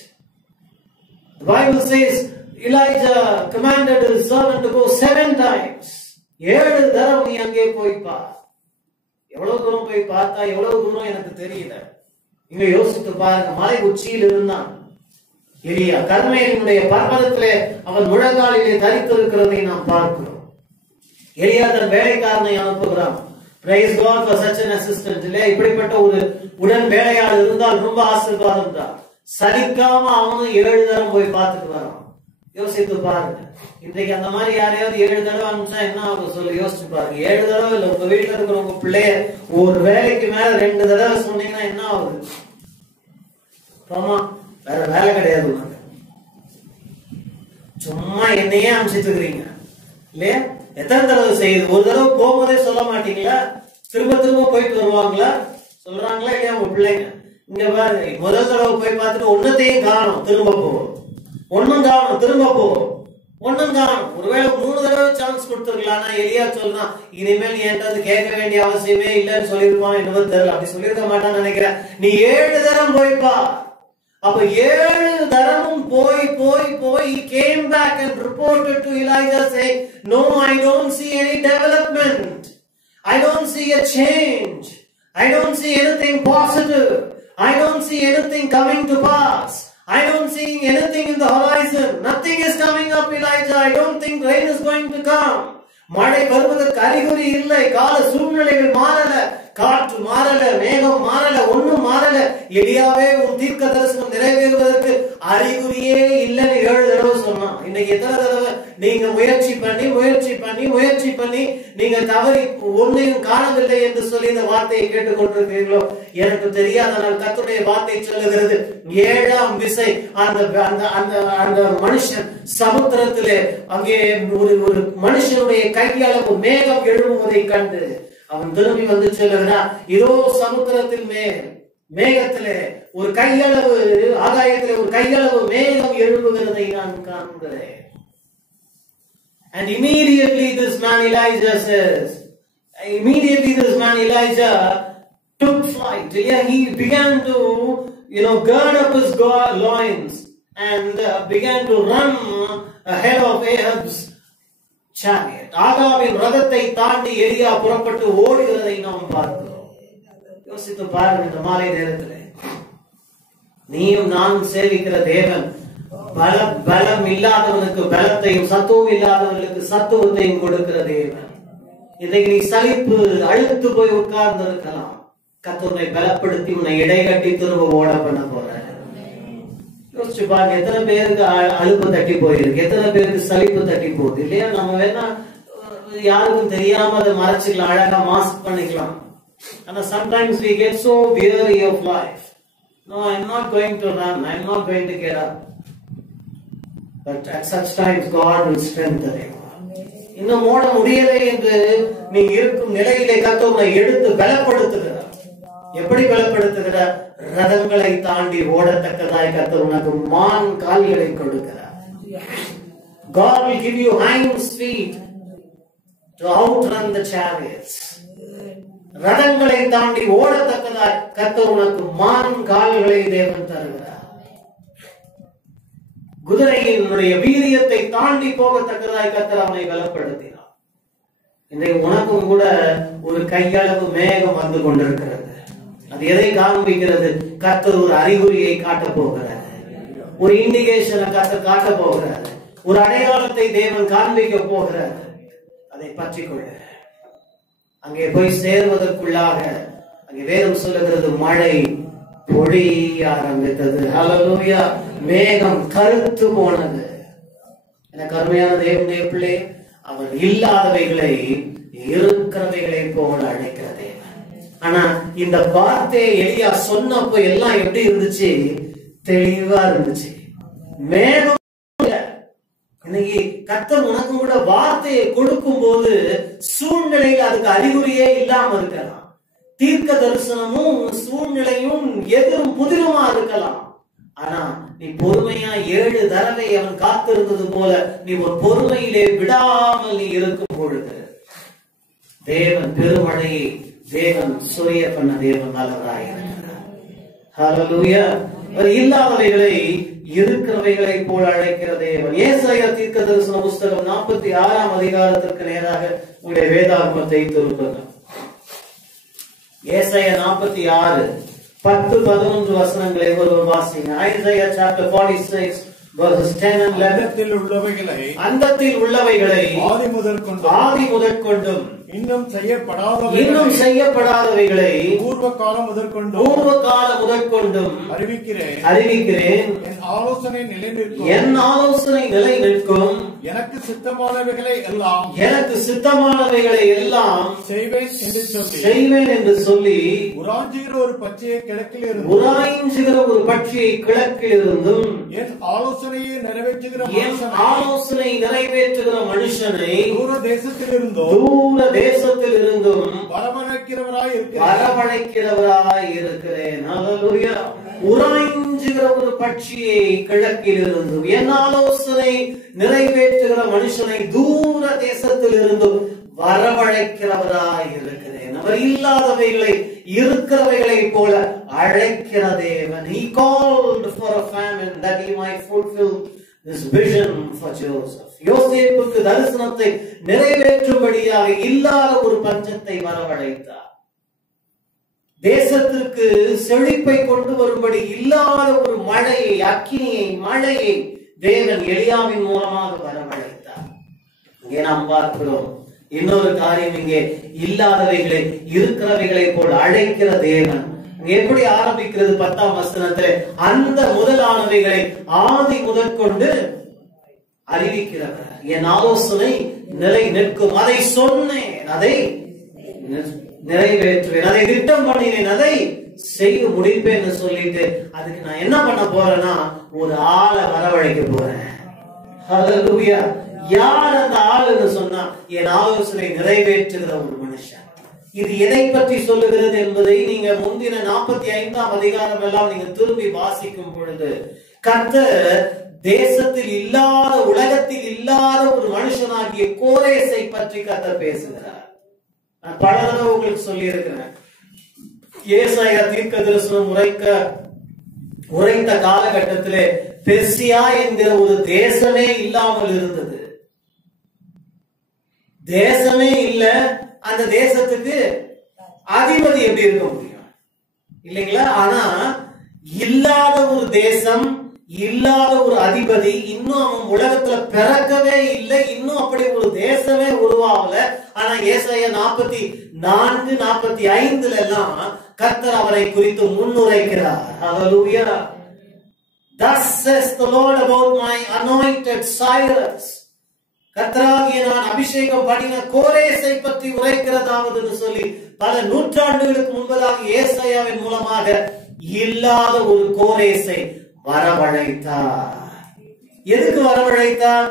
The Bible says Elijah commanded his servant to go 7 times. 7 தடவை நீ அங்கே போய் பார். எவ்வளவு தூரம் போய் பார்த்தா எவ்வளவு தூரம் எனக்கு தெரியல. இங்க யோசித்து பாருங்க. மலை உச்சியில் இருந்தான் எலியா. கர்மேலினுடைய பர்வதத்திலே அவன் முழங்காலிலே தரித்திருக்கிறதை நாம் பார்க்கிறோம். எலியா தன் வேலைக்காரனை அனுப்புகிறான். Praise God for such an assistant. இல்லையா? இப்படிப்பட்ட ஒரு உடன் வேலையாளர் இருந்தால் ரொம்ப ஆசீர்வாதம் தான். சலிக்காம அவனும் 7 தடவை போய் பார்த்துட்டு வரான். யோசித்து பாருங்க. இன்றைக்கு அந்த மாதிரி யாரையாவது 7 தடவை அனுப்பிச்சா என்ன ஆகும் சொல்லி யோசிச்சு பாருங்க. 7 தடவை இல்ல, உங்க வீட்டுல இருக்கிற உங்க பிள்ளைய ஒரு வேலைக்கு மேல 2 தடவை சொன்னீங்கன்னா என்ன ஆகுது? ஆமா, வேற வேலை கிடையாது. சும்மா என்னையே அனுப்பிச்சிட்டு இருக்கிறீங்க இல்லையா? எத்தனை தடவை செய்யுது? ஒரு தடவை போகும்போதே சொல்ல மாட்டீங்களா? திரும்ப திரும்ப போயிட்டு வருவாங்களா? சொல்றாங்களா இல்லையா உங்க பிள்ளைங்க? இங்க பாருங்க, முதல் தடவை போய் பார்த்துட்டு ஒன்னத்தையும் காணும், திரும்ப போவோம். ஒன்னும் காணும், திரும்ப போவோம். ஒன்னும் காணும். ஒருவேளை 3 தடவை சான்ஸ் கொடுத்துருக்கலாம். எலியா சொல்றான், இனிமேல் என்கிட்ட கேட்க வேண்டிய அவசியமே இல்லைன்னு சொல்லிருப்பான். என்னவோ தெரியல, அப்படி சொல்லிருக்க மாட்டான்னு நினைக்கிறேன். நீ 7 தரம் போய்ப்பா. அப்ப 7 தரமும் போய் he came back and reported to Elijah saying, no, I don't see any development. I don't see a change. I don't see anything positive. I don't see anything coming to pass. I don't see anything in the horizon. Nothing is coming up, Elijah. I don't think rain is going to come. மழை வருவதற்கு அறிகுறி இல்லை. கால சூழ்நிலைகள் மாறல, காற்று மாறல, மேகம் மாறல, ஒண்ணும் மாறல. எலியாவே உன் தீர்க்க தரிசனம் நிறைவேறுவதற்கு அறிகுறியே இல்லைன்னு 7 தடவை சொன்னான். இன்னைக்கு எத்தனை தடவை நீங்க முயற்சி பண்ணி நீங்க தவறி ஒன்னையும் காணவில்லை என்று சொல்லி இந்த வார்த்தையை கேட்டுக் கொண்டிருக்கிறீர்களோ எனக்கு தெரியாதனால் கர்த்தருடைய வார்த்தை சொல்லுகிறது, 7ஆம் விசை அந்த மனுஷன் சமுத்திரத்திலே அங்கே ஒரு மனுஷனுடைய கையளவு மேகம் எழும்புவதை கண்டு அவன் திரும்பி வந்து சொல்லுகிறான், இதோ சமுத்திரத்தில் மேகத்திலே ஒரு கையளவு, ஆகாயத்திலே ஒரு கையளவு மேகம் எழும்புகிறதை நான் காண்கிறேன். And immediately this man Elijah took flight. Yeah, he began to gird up his loins and began to run ahead of Ahab's chariot. ஆகாவின் ரதத்தை தாண்டி எலியா புறப்பட்டு ஓடுகிறதை நாம் பார்க்கிறோம். யோசித்து பாருங்க. இந்த மாலை நேரத்தில் நீயும் நானும் சேவிக்கிற தேவன் பலம் இல்லாதவனுக்கு பலத்தையும் சத்துவம் இல்லாதவர்களுக்கு சத்துவத்தையும் கொடுக்கிற தேவன். இன்றைக்கு நீ சலிப்பு அழுத்து போய் உட்கார்ந்து இருக்கலாம். கர்த்தர் உன்னை பலப்படுத்தி உன்னை இடைகட்டி திரும்ப ஓட பண்ண போற. யோசிச்சு பாருங்க, எத்தனை பேருக்கு அழுப்பு தட்டி போயிருக்கு, எத்தனை பேருக்கு சலிப்பு தட்டி போகுது இல்லையா? நம்ம வேணா யாருக்கும் தெரியாம அதை மறைச்சிக்கலாம், அழகா மாஸ்க் பண்ணிக்கலாம். And sometimes we get so weary of life. No, I'm not going to run. I'm not going to get up. But at such times God will strengthen you. இன்னும் ஓட முடியலை என்று நீ இருக்கும் நிலையிலே கர்த்தர் உன்னை எடுத்து பலப்படுத்துகிறார். எப்படி பலப்படுத்துகிறார்? ரதங்களை தாண்டி ஓடத்தக்கதாய் கர்த்தர் உனக்கு மான் கால்களை கொடுக்கிறார். God will give you hinds feet to outrun the chariots. ரதங்களை தாண்டி ஓடத்தக்கதாய் கர்த்தர் உனக்கு மான் கால்களை தேவன் தருகிறார். குதிரையினுடைய வீரியத்தை தாண்டி போகத்தக்கதாய் கர்த்தர் அவனை பலப்படுத்தினார். இன்றைக்கு உனக்கும் கூட ஒரு கையளவு மேகம் வந்து கொண்டிருக்கிறது. அது எதை காண்பிக்கிறது? கர்த்தர் ஒரு அறிகுறியை காட்ட போகிறார். ஒரு இண்டிகேஷனை கர்த்தர் காட்ட போகிறார். ஒரு அடையாளத்தை தேவன் காண்பிக்க போகிறார். அதை பற்றிக் கொள்ள அங்கே போய் சேர்வதற்குள்ளாக அங்கே வேதம் சொல்லுகிறது, மழை பொழிய ஆரம்பித்தது. ஹல்லேலூயா. மேகம் கருத்து போனது. எனக்கு அருமையான தேவனுடைய பிள்ளை, அவர் இல்லாதவைகளை இருக்கிறவைகளை போல அழைக்கிற தேவன். ஆனா இந்த வார்த்தையை எலியா சொன்னப்போ எல்லாம் எப்படி இருந்துச்சு? தெளிவா இருந்துச்சு. மேகம் இன்னைக்கு கர்த்தர் உனக்கு கூட வார்த்தையை கொடுக்கும் போது சூழ்நிலையில் அதுக்கு அறிகுறியே இல்லாம இருக்கலாம். தீர்க்க தரிசனமும் சூழ்நிலையும் எதிரும் புதிருமா இருக்கலாம். ஆனா நீ பொறுமையா 7 தடவை அவன் காத்திருந்தது போல நீ ஒரு பொறுமையிலே விடாமல் நீ இருக்கும் பொழுது தேவன் பெருமழையை தேவன் சொரிய பண்ண தேவன் நல்லவராய் இருக்கிறார். ஹல்லேலூயா. இல்லாதவைகளை இருக்கிறவைகளை போல அழைக்கிற தேவன். ஏசாயா தீர்க்க தரிசன புஸ்தகம் 46ஆம் அதிகாரத்திற்கு நேராக உங்களுடைய வேதாகமத்தை திருப்புங்கள். ஏசாயா 46 10-11 வசனங்களை ஒருவர் வாசிங்க. Isaiah chapter 46 verses 10 and 11. அந்தத்தில் உள்ளவைகளை ஆதி முதற்கொண்டும் இன்னும் செய்யப்படாதவைகளை பூர்வ காலம் முதற்கொண்டும் அறிவிக்கிறேன். என் ஆலோசனை நிலை நிற்கும். எனக்கு சித்தமானவைகளை எல்லாம் செய்வேன் என்று சொல்லி உராய்ஞ்சுகிற ஒரு பட்சியை கிழக்கிலிருந்தும் என் ஆலோசனையை நிறைவேற்றுகிற மனுஷனை தூர தேசத்திலிருந்தும் வரவழைக்கிறவராய் இருக்கிறேன். ஹல்லேலூயா. உராய்ஞ்சுகிற ஒரு பட்சியை கிழக்கிலிருந்தும் என் ஆலோசனை நிறைவேற்றுகிற மனுஷனை தூர தேசத்திலிருந்தும் வரவழைக்கிறவராய் இருக்கிறேன். அவர் இல்லாதவைகளை இருக்கிறவைகளை போல அழைக்கிற தேவன். He called for a famine that he might fulfill this vision for Joseph. யோசேப்புக்கு தரிசனத்தை நிறைவேற்றும்படியாக இல்லாத ஒரு பஞ்சத்தை வரவழைத்தார். தேசத்திற்கு செழிப்பை கொண்டு வரும்படி இல்லாத ஒரு மழையை, அக்கினியை, மழையை தேவன் எலியாவின் மூலமாக வரவழைத்தார். இங்கே நாம் பார்க்கிறோம் இன்னொரு காரியம். இங்கே இல்லாதவைகளை இருக்கிறவைகளை போல் அழைக்கிற தேவன். எப்படி ஆரம்பிக்கிறது? 10ஆம் வசனத்திலே அந்த முதலானவைகளை ஆதி முதற்கொண்டு அறிவிக்கிறவர். என் ஆலோசனை நிலை நிற்கும். அதை சொன்னேன், அதை நிறைவேற்றுவேன், அதை திட்டம் பண்ணினேன், அதை செய்து முடிப்பேன் சொல்லிட்டு அதுக்கு நான் என்ன பண்ண போறேன்னா ஒரு ஆளை வரவழைக்க போறேன். ஹல்லேலூயா. யார் அந்த ஆளுன்னு சொன்னா என் ஆலோசனை நிறைவேற்றுகிற ஒரு மனுஷன். இது எதை பற்றி சொல்லுகிறது என்பதை நீங்க முந்தின 45ஆம் அதிகாரம் எல்லாம் நீங்க திரும்பி வாசிக்கும் பொழுது கர்த்தர் தேசத்தில் இல்லாத, உலகத்தில் இல்லாத ஒரு மனுஷனாகிய கோரேசை பற்றி கர்த்தர் பேசுகிறார். நான் பல தடவை உங்களுக்கு சொல்லி இருக்கிறேன். ஏசாயா தீர்க்க தரிசனம் உரைத்த காலகட்டத்திலே பெர்சியா என்கிற ஒரு தேசமே இல்லாமல் இருந்தது. தேசமே இல்ல. அந்த தேசத்துக்கு அதிபதி எப்படி இருக்க முடியும்? இல்லைங்களா? ஆனா இல்லாத ஒரு தேசம், இல்லாத ஒரு அதிபதி, இன்னும் அவன் உலகத்துல பிறக்கவே இல்லை. இன்னும் அப்படி ஒரு தேசமே உருவாகல. ஆனா ஏசாயா 44, 45 எல்லாம் கர்த்தர் அவரை குறித்து முன்னுரைக்கிறார். ஹல்லேலூயா. Thus says the Lord about my anointed Cyrus. கர்த்தராகிய நான் அபிஷேகம் பண்ணின கோரேசை பற்றி உரைக்கிறதாவது சொல்லி பல நூற்றாண்டுகளுக்கு முன்பதாக ஏசாயாவின் மூலமாக இல்லாத ஒரு கோரேசை வரவழைத்தார். எதுக்கு வரவழைத்தார்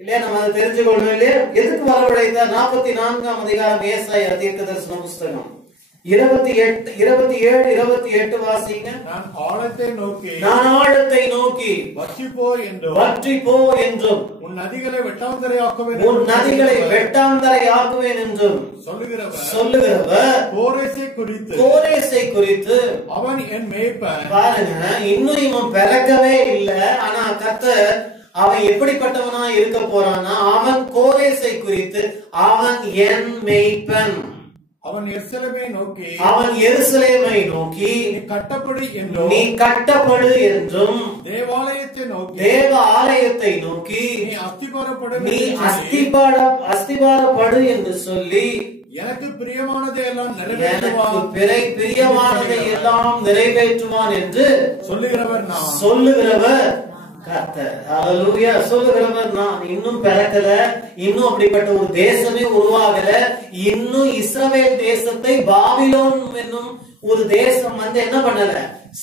இல்லையா? நம்ம அதை தெரிஞ்சு கொள்ளணும் இல்லையா? எதுக்கு வரவழைத்தார்? 44ஆம் அதிகாரம் ஏசாயா தீர்க்கதரிசன புஸ்தகம் 27-28 வாசிங்க. நான் ஆழத்தை நோக்கி வற்றி போ என்றும் உன் நதிகளை வெட்டாந்தரையாக்குவேன் என்றும் சொல்லுகிறவர் கோரேசை குறித்து அவன் என் மேய்ப்பன். பாருங்க, இன்னும் இவன் பிறக்கவே இல்லை. ஆனா கர்த்தர் அவன் எப்படிப்பட்டவனா இருக்க போறான்னா, அவன் கோரேசை குறித்து அவன் என் மேய்ப்பன், அவன் எருசலேமை நோக்கி நீ கட்டப்படு என்றும் தேவாலயத்தை நோக்கி நீ அஸ்திபாரப்படு என்று சொல்லி எனக்கு பிரியமானதை எல்லாம் நிறைவேற்றுவான் என்று சொல்லுகிறவர் கர்த்தர். ஹல்லேலூயா. சொல்லுகிறவர் நான். இன்னும் பிறக்கல, இன்னும் அப்படிப்பட்ட ஒரு தேசமே உருவாகல. இன்னும் இஸ்ரவேல் தேசத்தை பாபிலோன் என்னும் ஒரு தேசம் என்ன பண்ணல,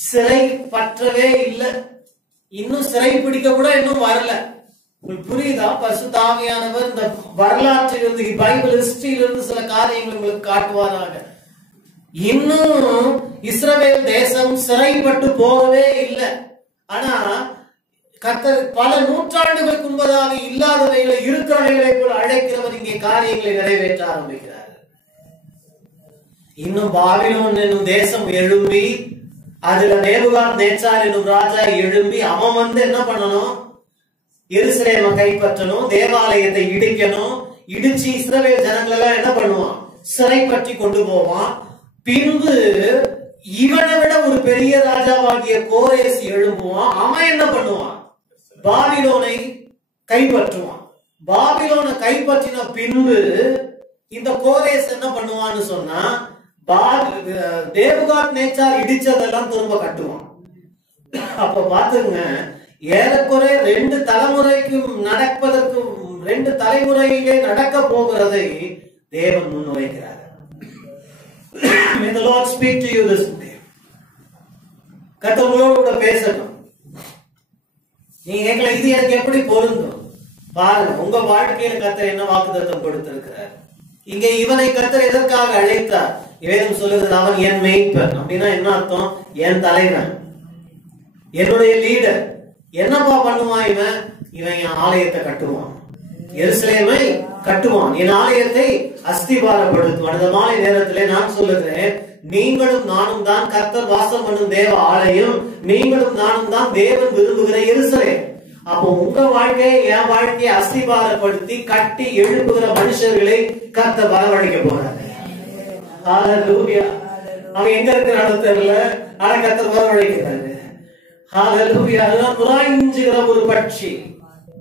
சிறை பற்றவே இல்லை. இன்னும் சிறை பிடிக்க கூட இன்னும் வரல. உங்களுக்கு புரியுதா? பரிசுத்த ஆவியானவர் இந்த வரலாற்றிலிருந்து, பைபிள் ஹிஸ்டரியிலிருந்து சில காரியங்கள் உங்களுக்கு காட்டுவாராக. இன்னும் இஸ்ரவேல் தேசம் சிறைப்பட்டு போகவே இல்லை. ஆனா கர்த்தர் பல நூற்றாண்டுகளுக்கு முன்பதாக இல்லாதவைகளை இருக்கிறவைகளை போல அழைக்கிறவர் இங்கே காரியங்களை நிறைவேற்ற ஆரம்பிக்கிறார். இன்னும் பாபிலோன் என்னும் தேசம் எழும்பி, அதுல நேபுகாத்நேச்சார் என்னும் ராஜா எழும்பி, அவன் என்ன பண்ணணும், எருசலேமை கைப்பற்றணும், தேவாலயத்தை இடிக்கணும். இடிச்சு இஸ்ரவேல் ஜனங்கள் எல்லாம் என்ன பண்ணுவான், சிறைப்பற்றி கொண்டு போவான். பின்பு இவனை விட ஒரு பெரிய ராஜாவாகிய கோரேஸ் எழும்புவான். அவன் என்ன பண்ணுவான், பாபிலோனை கைப்பற்றுவான். பாபிலோனை கைப்பற்றின பின்பு இந்த கோரேஸ் என்ன பண்ணுவான்னு சொன்னா, நேபுகாத்நேச்சார் இடிச்சதெல்லாம் திரும்ப கட்டுவான். அப்ப பாத்துங்க, ஏறக்குறை 2 தலைமுறைக்கும் நடப்பதற்கு 2 தலைமுறையிலே நடக்க போகிறதை தேவன் முன்வைக்கிறார். May the Lord speak to you this day. கர்த்தர் உங்களோட பேசணும். நீங்க கேட்கல, இது எனக்கு எப்படி பொருந்தும்? பாருங்க, உங்க வாழ்க்கையில கர்த்தர் என்ன வாக்குத்தத்தம் கொடுத்திருக்கிறார். இங்க இவனை கர்த்தர் எதற்காக அழைத்தார்? வேதம் சொல்லுகிறது, அவன் என் மேய்ப்பன். அப்படின்னா என்ன அர்த்தம்? என் தலைவன், என்னுடைய லீடர். என்னப்பா பண்ணுவான் இவன்? இவன் என் ஆலயத்தை கட்டுவான், எருசலேமை கட்டுவான், என் ஆலயத்தை அஸ்திபாரப்படுத்துவான். அந்த மாலை நேரத்திலே நான் சொல்லுகிறேன், நீங்களும் நானும் தான் கர்த்தர் வாசம் பண்ணும் தேவ ஆலயம். நீங்களும் நானும் தான் தேவன் விரும்புகிற எருசலேம். அப்போ உங்க வாழ்க்கையை, என் வாழ்க்கையை அஸ்திபாரப்படுத்தி கட்டி எழுப்புகிற மனுஷர்களை கர்த்தர் வரவழைக்க போறாரு. ஹல்லேலூயா. அவன் எங்க இருக்கிறான்னு தெரியல, ஆனா கர்த்தர் வரவழைக்கிறாரு. ஹல்லேலூயா. அதுதான் புறாய்ஞ்சுகிற ஒரு பட்சி.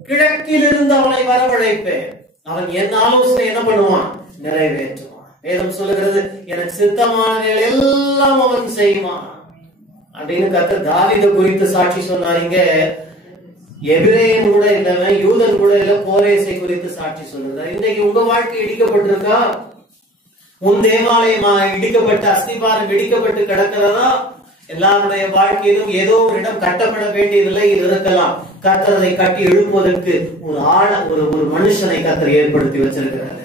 கிழக்கிலிருந்து அவனை வரவழைப்பேன். அவன் என் ஆலோசனை என்ன பண்ணுவான், நிறைவேற்றுவான். வேதம் சொல்லுகிறது, எனக்கு சித்தமானவைகள் எல்லாம் அவன் செய்வான் அப்படின்னு கர்த்தர் தாவீதை குறித்து சாட்சி சொன்னார். இங்க எபிரேயன் கூட இல்லவன், யூதன் கூட இல்ல, கோரேசை குறித்து சாட்சி சொல்லுகிறார். இன்னைக்கு உங்க வாழ்க்கை இடிக்கப்பட்டிருக்கா? உன் தேவாலயம் இடிக்கப்பட்டு, அஸ்திபாரம் இடிக்கப்பட்டு கிடக்கிறதா? எல்லாருடைய வாழ்க்கையிலும் ஏதோ ஒரு இடம் கட்டப்பட வேண்டியதில்லை, இது இருக்கலாம். கர்த்தரை கட்டி எழுப்புவதற்கு ஒரு மனுஷனை கர்த்தர் ஏற்படுத்தி வச்சிருக்கிறாரு.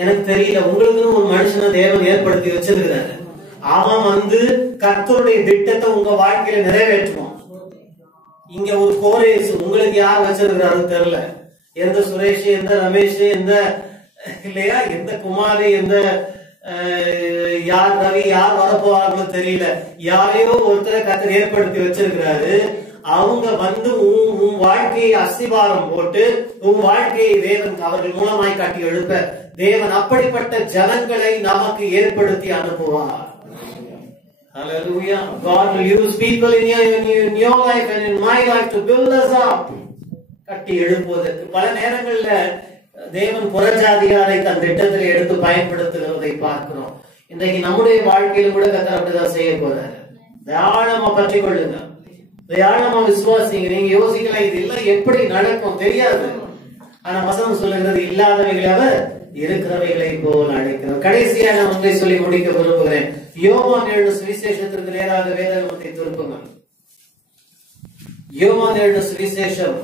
எனக்கு தெரியல, உங்களுக்கு ஒரு மனுஷனை தேவன் ஏற்படுத்தி வச்சிருக்கிறாரு. அவன் கர்த்தருடைய திட்டத்தை உங்க வாழ்க்கையில நிறைவேற்றுவான். இங்க ஒரு கோரேஸ் உங்களுக்கு யார் வச்சிருக்கிறாருன்னு தெரியல. எந்த சுரேஷ், எந்த ரமேஷ், எந்த இல்லையா, எந்த குமாரி, எந்த யார் ரவி, யார் வரப்போறாங்களோ தெரியல. யாரையோ ஒருத்தரை கர்த்தர் ஏற்படுத்தி வச்சிருக்கிறாரு. அவங்க உன் வாழ்க்கையை அஸ்திபாரம் போட்டு உன் வாழ்க்கையை தேவன் அவர்கள் மூலமாய் காட்டி எழுப்ப தேவன் அப்படிப்பட்ட ஜனங்களை நமக்கு ஏற்படுத்தி அனுப்புவார். Hallelujah. God will use people in your life and in my life to build us up. கட்டி எழுப்புவதற்கு பல நேரங்கள்ல தேவன் புறஜாதியாரை தன் திட்டத்தில் எடுத்து பயன்படுத்துகிறதை பார்க்கிறோம். இன்றைக்கு நம்முடைய வாழ்க்கையில கூட கர்த்தர் அப்படிதான் செய்ய போறாரு. தாராளமா பற்றி கொள்ளுங்க, தாராளமா விசுவாசிங்க. நீங்க யோசிக்கலாம், இது எல்லாம் எப்படி நடக்கும் தெரியாது. ஆனா வசனம் சொல்லுகிறது இல்லாதவைகளை அவர் இருக்கிறவைகளை போல் அழைக்கிறார். கடைசியா நான் ஒன்றை சொல்லி முடிக்க விரும்புகிறேன். யோவான் எழுதின சுவிசேஷத்திற்கு நேராக வேதாகமத்தை திருப்புங்கள். யோவான் எழுதின சுவிசேஷம்.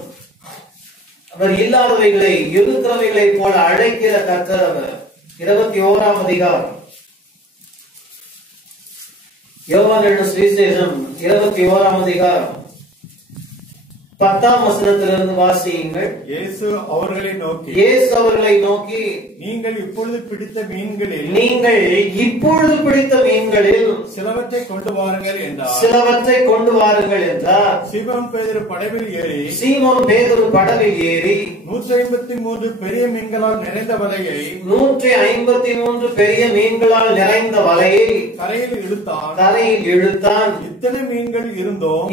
அவர் இல்லாதவைகளை இருக்கிறவைகளை போல அழைக்கிற கர்த்தர் அவர். 21ஆம் அதிகாரம். யோவான் எழுதின சுவிசேஷம் 21ஆம் அதிகாரம் 10ஆம் வசனத்திலிருந்து வாசியுங்கள். இயேசு அவர்களை நோக்கி நீங்கள் இப்பொழுது பிடித்த மீன்களில் சிலவற்றை கொண்டு வாருங்கள் என்றார். சீமோன் பேதுரு படவில் ஏறி 153 பெரிய மீன்களால் நிறைந்த வலையை கரையில் இழுத்தான். இத்தனை மீன்கள் இருந்தும்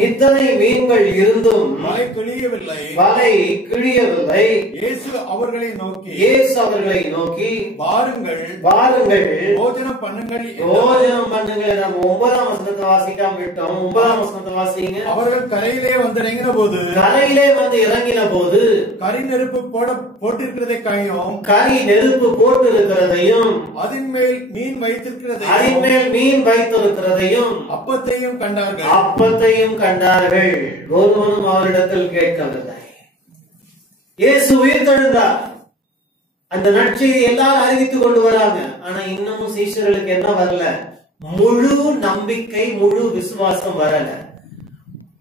வலை கிழியவில்லை. இயேசு அவர்களை நோக்கி வாருங்கள் போஜனம் பண்ணுங்கள். நம்ம 9ஆம் வசனத்தை வாசிக்காம விட்டோம். 9ஆம் வசனத்தை வாசிங்க. அவர்கள் கரையிலே வந்து இறங்கின போது கரி நெருப்பு போட்டிருக்கிறதையும் அதன் மேல் மீன் வைத்திருக்கிறதையும் அப்பத்தையும் கண்டார்கள். ஒருவனும் அவரிடத்தில் கேட்கவில்லை. இயேசு உயிர்த்தெழுந்தார். அந்த நற்செய்தி எல்லாரும் அறிவித்துக் கொண்டு வராங்க. ஆனா இன்னமும் சீஷர்களுக்கு என்ன வரல? முழு நம்பிக்கை, முழு விசுவாசம் வரல.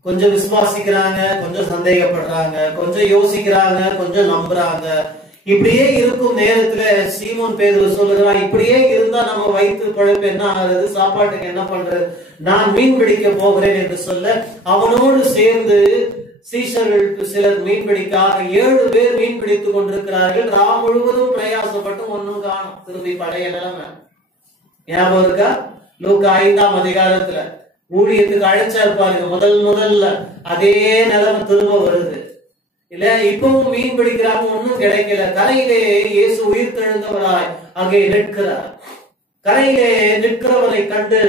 கொஞ்சம் விசுவாசிக்கிறாங்க, கொஞ்சம் சந்தேகப்படுறாங்க, கொஞ்சம் யோசிக்கிறாங்க, கொஞ்சம் நம்புறாங்க. இப்படியே இருக்கும் நேரத்துல சீமோன் பேதுரு சொல்லுகிறான், இப்படியே இருந்தா நம்ம வயிற்று பழப்பு என்ன ஆகுறது, சாப்பாட்டுக்கு என்ன பண்றது, நான் மீன் பிடிக்க போகிறேன் என்று சொல்ல அவனோடு சேர்ந்து சீஷர்களுக்கு சிலர் மீன் பிடிக்காக 7 பேர் மீன் பிடித்துக் கொண்டிருக்கிறார்கள். ராம் முழுவதும் பிரயாசப்பட்டு ஒன்னும் காணும். திரும்பி பழைய நிலைமை ஞாபகம் இருக்கா? லூக்கா 5ஆம் அதிகாரத்துல ஊழியத்துக்கு அழைச்சா இருப்பாருங்க. முதல்ல அதே நிலைமை திரும்ப வருது இல்ல. இப்பவும் மீன் பிடிக்கிறாங்க, ஒன்னும் கிடைக்கல. கரையிலே இயேசு உயிர்த்தெழுந்தவராய் அங்கே நிற்கிறார். கரையிலே நிற்கிறவரை கண்டு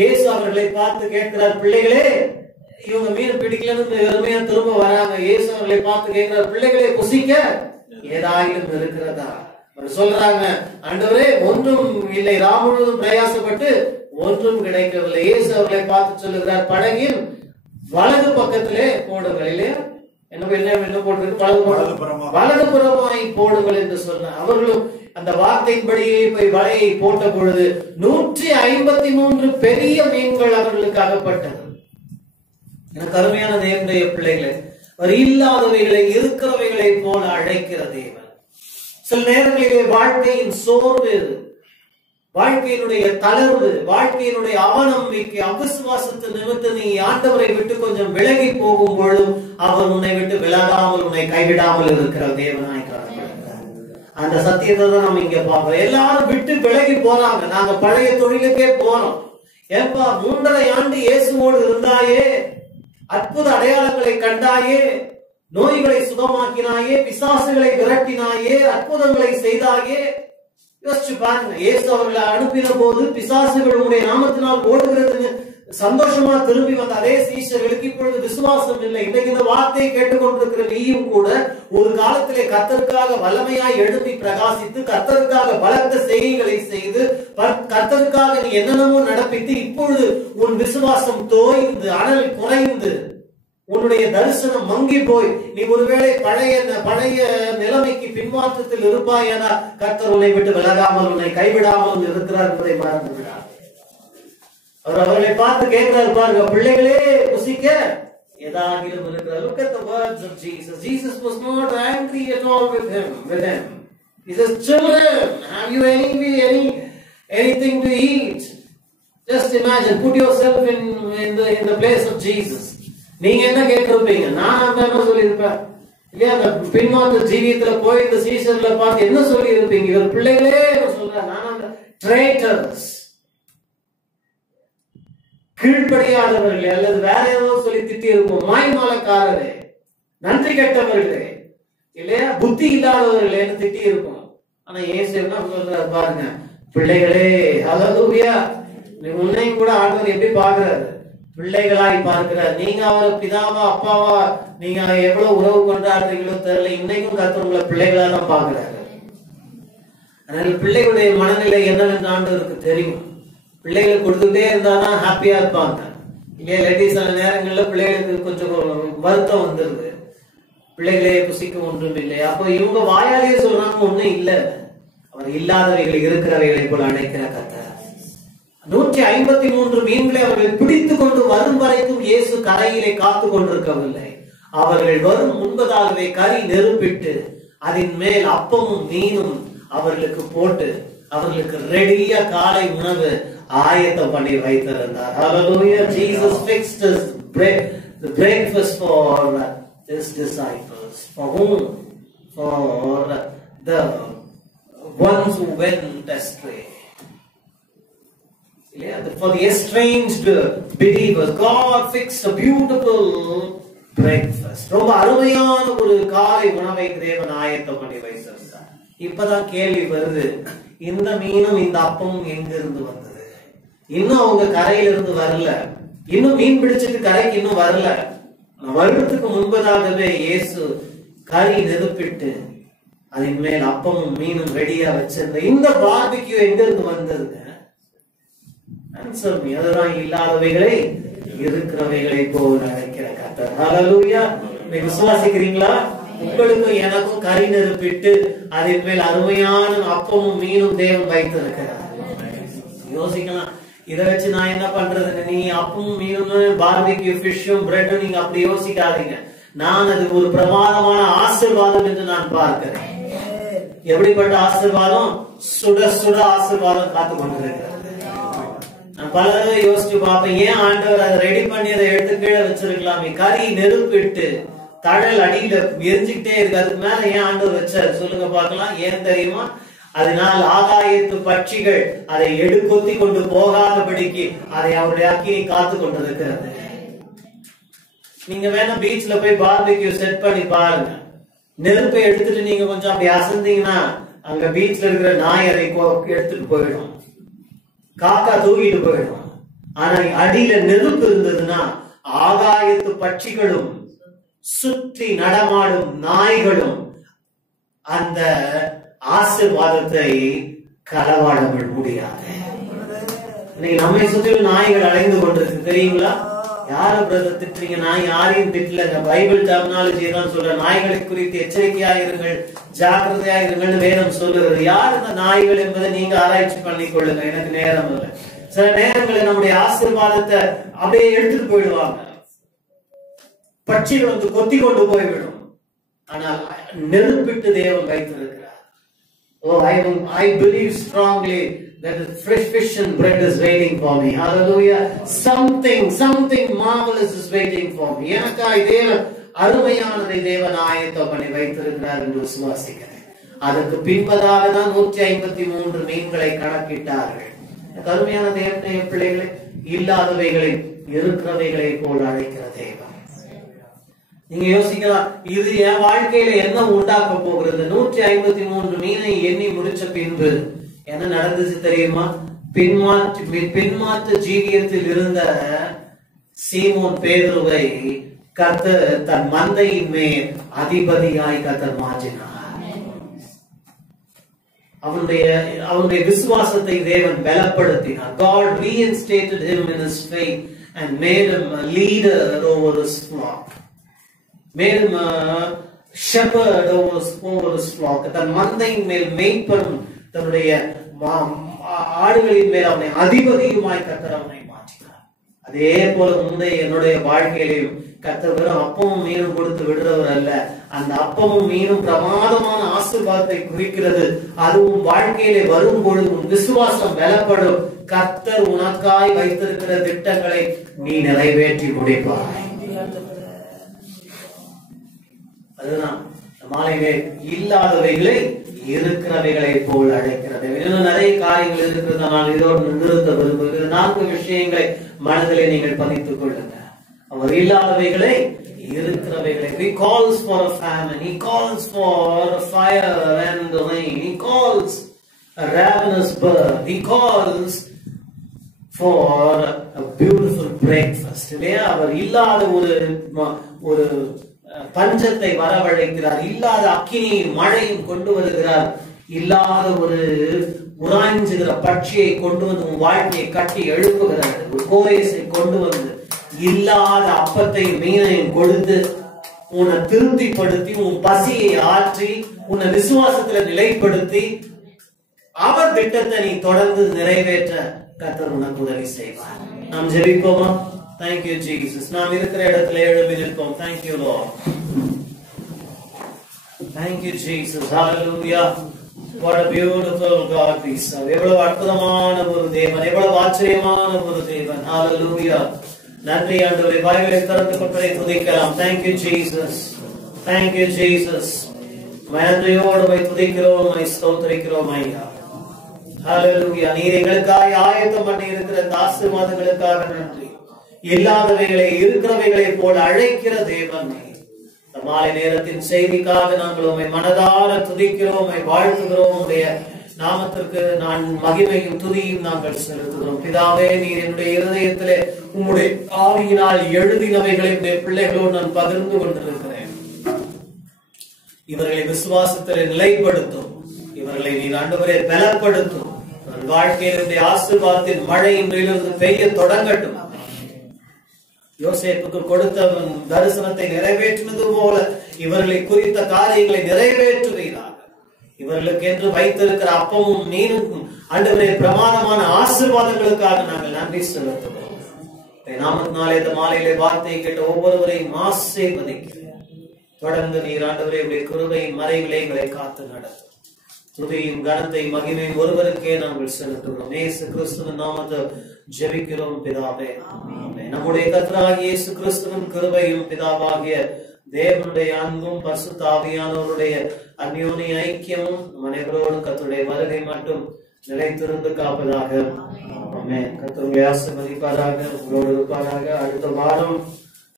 இயேசு அவர்களை பார்த்து கேட்கிறார், பிள்ளைகளே, இவங்க மீன் பிடிக்கலன்னு வெறுமையா திரும்ப வராங்க. இயேசு அவர்களை பார்த்து கேட்கிறார், பிள்ளைகளே, புசிக்க ஏதாயிலும் இருக்கிறதா? சொல்றாங்க, ஆண்டவரே, ஒன்றும் இல்லை, ராம் முழுவதும் பிரயாசப்பட்டு ஒன்றும் கிடைக்கவில்லை. இயேசு அவர்களை பார்த்து சொல்லுகிறார், படகின் வலது பக்கத்திலே போடுங்கள். இல்லையா? என்ன போட்டிருக்கு? வலதுபுறமாய் போடுங்கள் என்று சொன்னார். அவர்களும் அந்த வார்த்தையின்படியே போய் வலையை போட்ட பொழுது 153 பெரிய மீன்கள் அவர்களுக்கு அகப்பட்டது. எனக்கு அருமையான தேவனுடைய பிள்ளைகளை, அவர் இல்லாதவைகளை இருக்கிறவைகளை போல அழைக்கிற தேவன். சில நேரங்களிலே வாழ்க்கையின் சோர்வு, வாழ்க்கையினுடைய தளர்வு, வாழ்க்கையினுடைய அவநம்பிக்கை, அவிசுவாசத்து நிமித்தம் நீ ஆண்டவரை விட்டு கொஞ்சம் விலகி போகும் பொழுதும் அவர் உன்னை விட்டு விலகாமல், உன்னை கைவிடாமல் இருக்கிற தேவனாய் காணப்படுகிறார். அந்த சத்தியத்தை தான் நம்ம இங்க பார்க்கிறோம். எல்லாரும் விட்டு விலகி போறாங்க. நாங்க பழைய தொழிலுக்கே போறோம். ஏப்பா, 3.5 ஆண்டு இயேசுவோடு இருந்தாயே, அற்புத அடையாளங்களை கண்டாயே, நோய்களை சுகமாக்கினாயே, பிசாசுகளை விரட்டினாயே, அற்புதங்களை செய்தாயே. யோசிச்சு பாருங்க, இயேசு அவர்களை அனுப்பின போது பிசாசுகள் உடைய நாமத்தினால் ஓடுகிறது சந்தோஷமா திரும்பி வந்த அதே சீஷர்களுக்கு இப்பொழுது விசுவாசம் இல்லை. இன்றைக்கு இந்த வார்த்தையை கேட்டுக்கொண்டிருக்கிற நீயும் கூட ஒரு காலத்திலே கர்த்தருக்காக வல்லமையாய் எழுப்பி பிரகாசித்து, கர்த்தருக்காக பலத்த செய்கைகளை செய்து, கர்த்தருக்காக நீ என்னென்னமோ நடப்பித்து, இப்பொழுது உன் விசுவாசம் தோய்ந்து, அனல் குறைந்து, உன்னுடைய தரிசனம் மங்கி போய் நீ ஒருவேளை பழைய நிலைமைக்கு பின்மாற்றத்தில் இருப்பாய் என கர்த்தர் உன்னை விட்டு விலகாமல், உன்னை கைவிடாமல் இருக்கிறார் என்பதை மறந்து விடார். அவர் அவர்களை பார்த்து கேட்கிறார், பாருங்க, பிள்ளைகளே, புசிக்க ஏதாகிலும் இருக்கிறார். Look at the words of Jesus. Jesus was not angry at all with them. He says, children, have you anything to eat? Just imagine, put yourself in the place of Jesus. நீங்க என்ன கேட்டிருப்பீங்க? நான் என்ன சொல்லியிருப்பேன் இல்லையா? அந்த பின்மாற்ற ஜீவியத்துல போய் இந்த சீசன்ல பார்த்து என்ன சொல்லி இருப்பீங்க? இவர் பிள்ளைகளே சொல்றேன், நான் அந்த ட்ரேட்டர்ஸ், கீழ்ப்படியாதவர்களே, அல்லது வேற ஏதோ சொல்லி திட்டி இருப்போம், மாய்மாலக்காரரே, நன்றி கெட்டவர்களே, இல்லையா, புத்தி இல்லாதவர்களே திட்டி இருப்போம். ஆனா இயேசு என்ன சொல்றாரு பாருங்க, பிள்ளைகளே, ஹல்லேலூயா. உன்னையும் கூட ஆண்டவர் எப்படி பாக்குறாரு? பிள்ளைகளாய் பார்க்கிறார். நீங்க அவரை பிதாவா அப்பாவா நீங்க எவ்வளவு உறவு கொண்டாடுறீங்களோ தெரியல, இன்னைக்கும் கர்த்தர் உங்களை பிள்ளைகளா தான் பாக்குறாரு. அதனால பிள்ளைகளுடைய மனநிலை என்னவென்று ஆண்டவருக்கு தெரியும். பிள்ளைகளுக்கு கொடுத்துட்டே இருந்தாதான் ஹாப்பியா இருப்பாங்க. இல்லையா லேடிஸ் சில நேரங்கள்ல பிள்ளைகளுக்கு கொஞ்சம் வருத்தம் வந்துருது, பிள்ளைகளே புசிக்க ஒன்றும் இல்லை. அப்போ இவங்க வாயாலேயே சொல்றாங்க ஒண்ணும் இல்ல, அவர் இல்லாதவைகள் இருக்கிறவைகளை போல அழைக்கிற கர்த்தர். 153 மீன்களை அவர்கள் பிடித்து கொண்டு வரும் வரைக்கும் இயேசு கரையிலே காத்து கொண்டிருக்கவில்லை. அவர்கள் வரும் முன்பதாகவே கறி நெருப்பிட்டு அதன் மேல் அப்பமும் மீனும் அவர்களுக்கு போட்டு அவர்களுக்கு ரெடியா காலை உணவு ஆயத்தம் பண்ணி வைத்திருந்தார். Hallelujah. Jesus fixed the breakfast for his disciples. For whom? For the ones who went astray. For the estranged believers, God fixed a beautiful breakfast. ரொம்ப அருமையான ஒரு காலை உணவை தேவன் ஆயத்தம் பண்ணி வைத்திருந்தார். இப்பதான் கேள்வி வருது, இந்த மீனும் இந்த அப்பமும் எங்க இருந்து வந்தது? இன்னும் அவங்க கரையில இருந்து வரல, இன்னும் மீன் பிடிச்சிட்டு கரைக்கு இன்னும் வரல. வருடத்துக்கு முன்பதாகவே இயேசு கறி நெருப்பிட்டு அதன் மேல் அப்பமும் மீனும் ரெடியா வச்சிருந்த இந்த பார்பிக்யூ எங்க இருந்து வந்ததுங்க? அதுதான் இல்லாதவைகளை இருக்கிறவைகளை போல் அழைக்கிற கர்த்தர். ஹல்லேலூயா. நீங்க விசுவாசிக்கிறீங்களா? உங்களுக்கும் எனக்கும் கறி நெருப்பிட்டு அதன் மேல் அருமையான அப்பமும் மீனும் தேவன் வைத்திருக்கிறார். யோசிக்கலாம், இதை வச்சு நான் என்ன பண்றது? நீ அப்பமும் மீனும் பார்பிக்யூ ஃபிஷ்ஷும் பிரெட்டும் நீங்க அப்படி யோசிக்காதீங்க. நான் அது ஒரு பிரமாதமான ஆசீர்வாதம் என்று நான் பார்க்கிறேன். எப்படிப்பட்ட ஆசீர்வாதம்? சுட சுட ஆசீர்வாதம் காத்து கொண்டிருக்கிறது. நான் பல தடவை யோசிச்சு பார்ப்பேன், ஏன் ஆண்டவர் அதை ரெடி பண்ணி அதை எடுத்து கீழே வச்சிருக்கலாமே? கறி நெருப்பிட்டு தழல் அடியில எரிஞ்சுக்கிட்டே இருக்கு, அதுக்கு மேல ஏன் ஆண்டவர் வச்சாரு? சொல்லுங்க பார்க்கலாம். ஏன் தெரியுமா? அதனால் ஆகாயத்து பட்சிகள் அதை எடுக்கொத்தி கொண்டு போகாதபடிக்கு அதை அவருடைய அக்கினி காத்து கொண்டிருக்கிறது. நீங்க வேணா பீச்ல போய் பார்பிக்யூ செட் பண்ணி பாருங்க. நெருப்பை எடுத்துட்டு நீங்க கொஞ்சம் அப்படி அசந்தீங்கன்னா அங்க பீச்ல இருக்கிற நாய் அதை எடுத்துட்டு போயிடும், காக்கா தூக்கிட்டு போயிடும். ஆனா அடியில நெருப்பு இருந்ததுன்னா ஆகாயத்து பட்சிகளும் சுற்றி நடமாடும் நாய்களும் அந்த ஆசீர்வாதத்தை களவாட முடியாது. நம்மை சுற்றிலும் நாய்கள் அலைந்து கொண்டிருக்கு, தெரியுங்களா? யார பிரதர் திட்டுறீங்க? நான் யாரையும் திட்டலங்க. பைபிள் டெர்மினாலஜி தான் சொல்ற. நாய்களை குறித்து எச்சரிக்கையா இருங்கள், ஜாக்கிரதையா இருங்கள் வேதம் சொல்லுகிறது. யார் இந்த நாய்கள் என்பதை நீங்க ஆராய்ச்சி பண்ணி கொள்ளுங்க, எனக்கு நேரம் இல்லை. சில நேரங்களில் நம்முடைய ஆசீர்வாதத்தை அப்படியே எடுத்துட்டு போயிடுவாங்க, பட்சிகள் வந்து கொத்தி கொண்டு போய்விடும். ஆனால் நெருப்பிட்டு தேவன் வைத்திருக்கிறார். Oh, I believe strongly that the fresh fish and bread is waiting for me. Hallelujah. Something marvelous is waiting for me. எனக்காய் தேவன் அருமையானதை தேவன் ஆயத்தம் பண்ணி வைத்திருக்கிறார் என்று விசுவாசிக்கிறேன். அதற்கு பின்பதாக தான் 153 மீன்களை கணக்கிட்டார்கள். அருமையான தேவனுடைய பிள்ளைகளை இல்லாதவைகளை இருக்கிறவைகளை போல் அழைக்கிற தேவன். நீங்க யோசிக்கலாம், இது என் வாழ்க்கையில என்ன உண்டாக்க போகிறது? 153 மீனை எண்ணி முடிச்ச பின்பு என்ன நடந்துச்சு தெரியுமா? பின்மாற்று ஜீவியத்தில் இருந்த சீமோன் பேதுருவை கர்த்தர் தன் மந்தையின் மேல் அதிபதியாய் கர்த்தர் மாற்றினார். அவனுடைய விசுவாசத்தை தேவன் பலப்படுத்தினார். God reinstated him in his faith and made him a leader over his flock. Made him a shepherd over his flock. தன் மந்தையின் மேல் மேய்ப்பனும் தன்னுடைய ஆடுகளின் மேல் அவனை அதிபதியுமாய் கர்த்தர் அவனை மாற்றினார். அதே போல முந்தைய என்னுடைய வாழ்க்கையிலையும் கர்த்தர் வெறும் அப்பமும் மீனும் கொடுத்து விடுறவர் அல்ல. அந்த அப்பமும் மீனும் பிரமாதமான ஆசீர்வாதத்தை குறிக்கிறது. அதுவும் வாழ்க்கையிலே வரும் பொழுது விசுவாசம் பலப்படும். கர்த்தர் உனக்காய் வைத்திருக்கிற திட்டங்களை நீ நிறைவேற்றி முடிப்பாய். அதுதான் மாலையிலே இல்லாதவைகளை இருக்கிறவைகளை போல் அழைக்கிறது. இன்னும் நிறைய காரியங்கள் இருக்கிறது. நான் இதோடு நிறுத்த விரும்புகிறேன். 4 விஷயங்களை மனதிலே நீங்கள் பதித்துக் கொள்ளுங்க. அவர் இல்லாதவைகளை இருக்கிறவைகளை. He calls for a famine. He calls for a fire and rain. He calls a ravenous bird. He calls for a beautiful breakfast இல்லையா? அவர் இல்லாத ஒரு பஞ்சத்தை வரவழைக்கிறார், இல்லாத அக்கினியும் மழையும் கொண்டு வருகிறார், இல்லாத ஒரு உராய்ஞ்சுகிற பட்சியை கொண்டு வந்து உன் வாழ்க்கையை கட்டி எழுப்புகிறார், ஒரு கோரேசை கொண்டு வந்து இல்லாத அப்பத்தையும் மீனையும் கொடுத்து உன்னை திருப்திப்படுத்தி உன் பசியை ஆற்றி உன்னை விசுவாசத்துல நிலைப்படுத்தி அவர் திட்டத்தை நீ தொடர்ந்து நிறைவேற்ற கர்த்தர் உனக்கு உதவி செய்வார். நாம் ஜெபிப்போமா? Thank you Jesus. நாம் இருக்கிற இடத்துல எழுப்பி நிற்போம். Thank you Lord. Thank you Jesus. Hallelujah. What a beautiful God we serve. எவ்வளவு அற்புதமான ஒரு தேவன், எவ்வளவு ஆச்சரியமான ஒரு தேவன். Hallelujah. நன்றி ஆண்டவரே. வாய்களை திறந்து கொண்டே துதிக்கலாம். Thank you Jesus. Thank you Jesus. நன்றியோடு துதிக்கிறோம், ஸ்தோத்திரிக்கிறோம் ஐயா. Hallelujah. நீர் எங்களுக்காக ஆயத்தம் பண்ணி இருக்கிற இந்த ஆசீர்வாதங்களுக்காக நன்றி. இல்லாதவைகளை இருக்கிறவைகளை போல அழைக்கிற தேவன். இந்த மாலை நேரத்தின் செய்திக்காக நாங்கள் உம்மை மனதார துதிக்கிறோம், உம்மை வாழ்த்துகிறோம். உம்முடைய நாமத்திற்கு நான் மகிமையும் துதியும் நாங்கள் செலுத்துகிறோம். பிதாவே, நீர் என்னுடைய இருதயத்திலே உம்முடைய ஆவியினால் எழுதினவைகளை உடைய பிள்ளைகளோடு நான் பகிர்ந்து கொண்டிருக்கிறேன். இவர்களை விசுவாசத்திலே நிலைப்படுத்தும், இவர்களை நீர் ஆண்டவரே பலப்படுத்தும். வாழ்க்கையினுடைய ஆசீர்வாதத்தின் மழை இன்றிலிருந்து பெய்ய தொடங்கட்டும். யோசேப்புக்கு கொடுத்த தரிசனத்தை நிறைவேற்றினது போல இவர்களை குறித்த காரியங்களை நிறைவேற்றுவீராக. இவர்களுக்கு என்று வைத்திருக்கிற அப்பமும் நீரும் ஆண்டவரே பிரமாணமான ஆசீர்வாதங்களுக்காக நாங்கள் நன்றி செலுத்துகிறோம். நாமத்தினாலே இந்த மாலையிலே வார்த்தையை கேட்ட ஒவ்வொருவரையும் ஆசீர்வதிக்கிறேன். தொடர்ந்து நீர் ஆண்டவரே உடைய கிருபையின் மறைவிலே எங்களை காத்து நடத்தும். துதியும் கனத்தையும் மகிமையும் ஒருவருக்கே நாங்கள் செலுத்துகிறோம். இயேசு கிறிஸ்துவின் நாமத்தில் ஜெபிக்கிறோம் பிதாவே. நம்முடைய கர்த்தராகிய இயேசு கிறிஸ்துவின் கிருபையும் பிதாவாகிய தேவனுடைய அன்பும் பரிசுத்த ஆவியானவருடைய அந்யோன்ய ஐக்கியமும் அனைவரோடும் கர்த்தருடைய வருகை மட்டும் நிலைத்திருந்து காப்பதாக. ஆமென். கர்த்தர் உங்களை ஆசீர்வதிப்பாராக, உங்களோடு இருப்பாராக. அடுத்த வாரம்